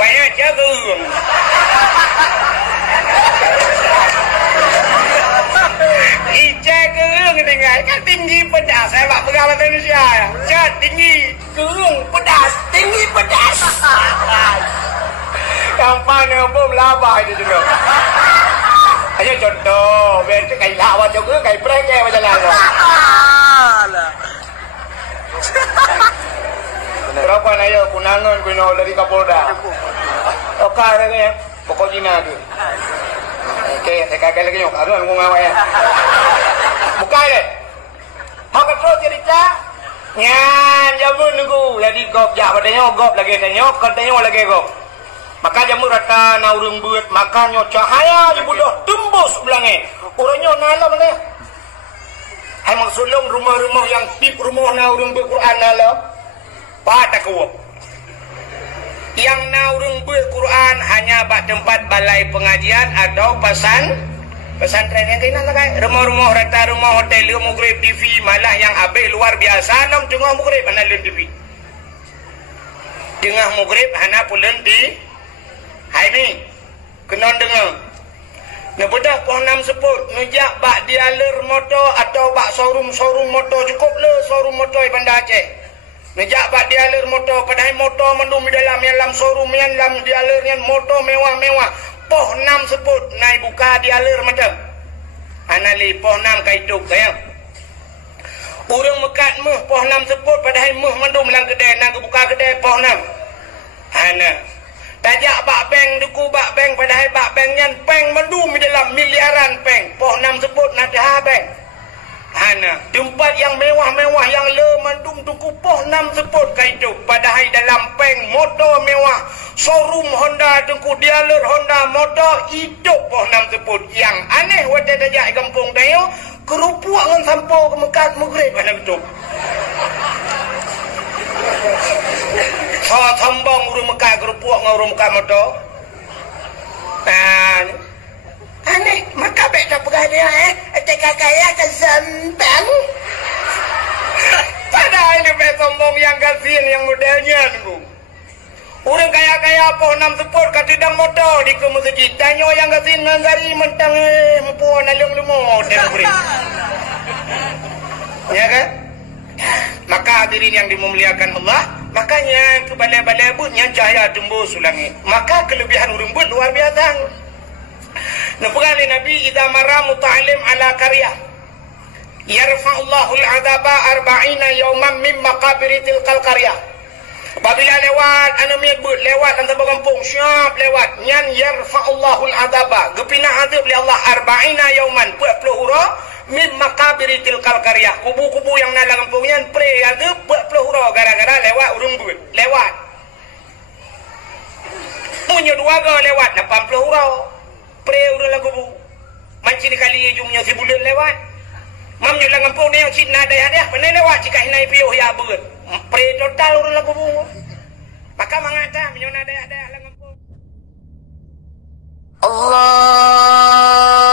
Banyak jagung. Ija gerung dengar. Kan tinggi pedas. Saya pak pegang bahasa Indonesia. Cat tinggi. Gerung pedas. Tinggi pedas. Gampang dengan bom labah itu juga. Ayo contoh, biar tu kai lawat juga, kai prank ke macam mana? Berapa nak ayo kunangan kuno dari Kapolda. Okey dah ya, pokok Cina tu. Okey, saya kagak lagi nyok, aduh aku ngawai ya. Buka deh. Hak terus cerita. Nyan jamun nunggu, lagi gop jak padanya gop lagi tanya, katanya lagi gop. Maka jamu rata na urang beut makannya cahaya di budak tembus belangnya. Orangnya nala mana? Hai maksulung rumah-rumah yang tip rumah na urang beut Quran nala. Pada kuat. Yang na urang beut Quran hanya bak tempat balai pengajian atau pesantren yang kena kan. Rumah-rumah rata rumah hotel Mugrib TV malah yang abe luar biasa nam tengah Mugrib ana lun TV. Tengah Mugrib hana pulen di hai ni, kena dengar. Nebedah poh 6 sebut, ngejak bak dialer motor atau bak showroom motor cukup le showroom motor Bandar Aceh. Ngejak bak dialer motor, padahal motor mendum di dalam showroom yang dalam dialer yang motor mewah-mewah. Poh 6 sebut, naik buka dialer macam. Anali poh 6 kaituk sayang. Urang mekat meh poh 6 sebut, padahal meh mendum dalam kedai, nak buka kedai poh 6. Ana tajak bak bank duku bak bank padahal bak bank nyan peng mendum di dalam miliaran peng poh 6 sebut nak dah bank. Hana tempat yang mewah-mewah yang le mendum duku poh 6 sebut kaitu padahal dalam peng motor mewah showroom Honda duku dealer Honda motor hidup poh 6 sebut. Yang aneh wate tajak kampung tayo kerupuk ngan sampau ke Mekah Maghrib ana betul. Kau sambung urung Mekah kerupuk dengan urung Mekah motor. Aneh, maka baik tak pegah dia Teka kaya ke Zambang. Padahal ini baik sombong yang kasihan yang modelnya nunggu. Urung kaya-kaya apa 6 sepur kat tidang motor di ke masjid. Tanya yang kasihan ngangari mentang mempuan alang lemot dia beri. Ya kan? Maka hadirin yang dimuliakan Allah, makanya ke balai-balai butnya cahaya tembus langit. Maka kelebihan urang but luar biasa. Napakali Nabi idza marra muta'allim ala qaryah yarfa'ullahu al-'adaba 40 yawman min maqabir tilkal qaryah. Apabila lewat anu miebut lewat antara kampung syap lewat nyan yarfa'ullahu al-'adaba gepina azab li Allah 40 yawman 40 hura min maqabir tilkal qaryah. Kubu-kubu yang dalam kampung nyan pre azab 40 hura gara-gara lewat urung but lewat. Punya dua ga lewat 80 hura. Pre urang lagu bu. Manci dikali jumnya si bulan lewat. Mam je lang kampung ni yang cina ada dia. Pandai lewat jika hinai piuh ya beut. Pre total urang lagu bungu. Maka mangata minyon ada lah ngempung. Allah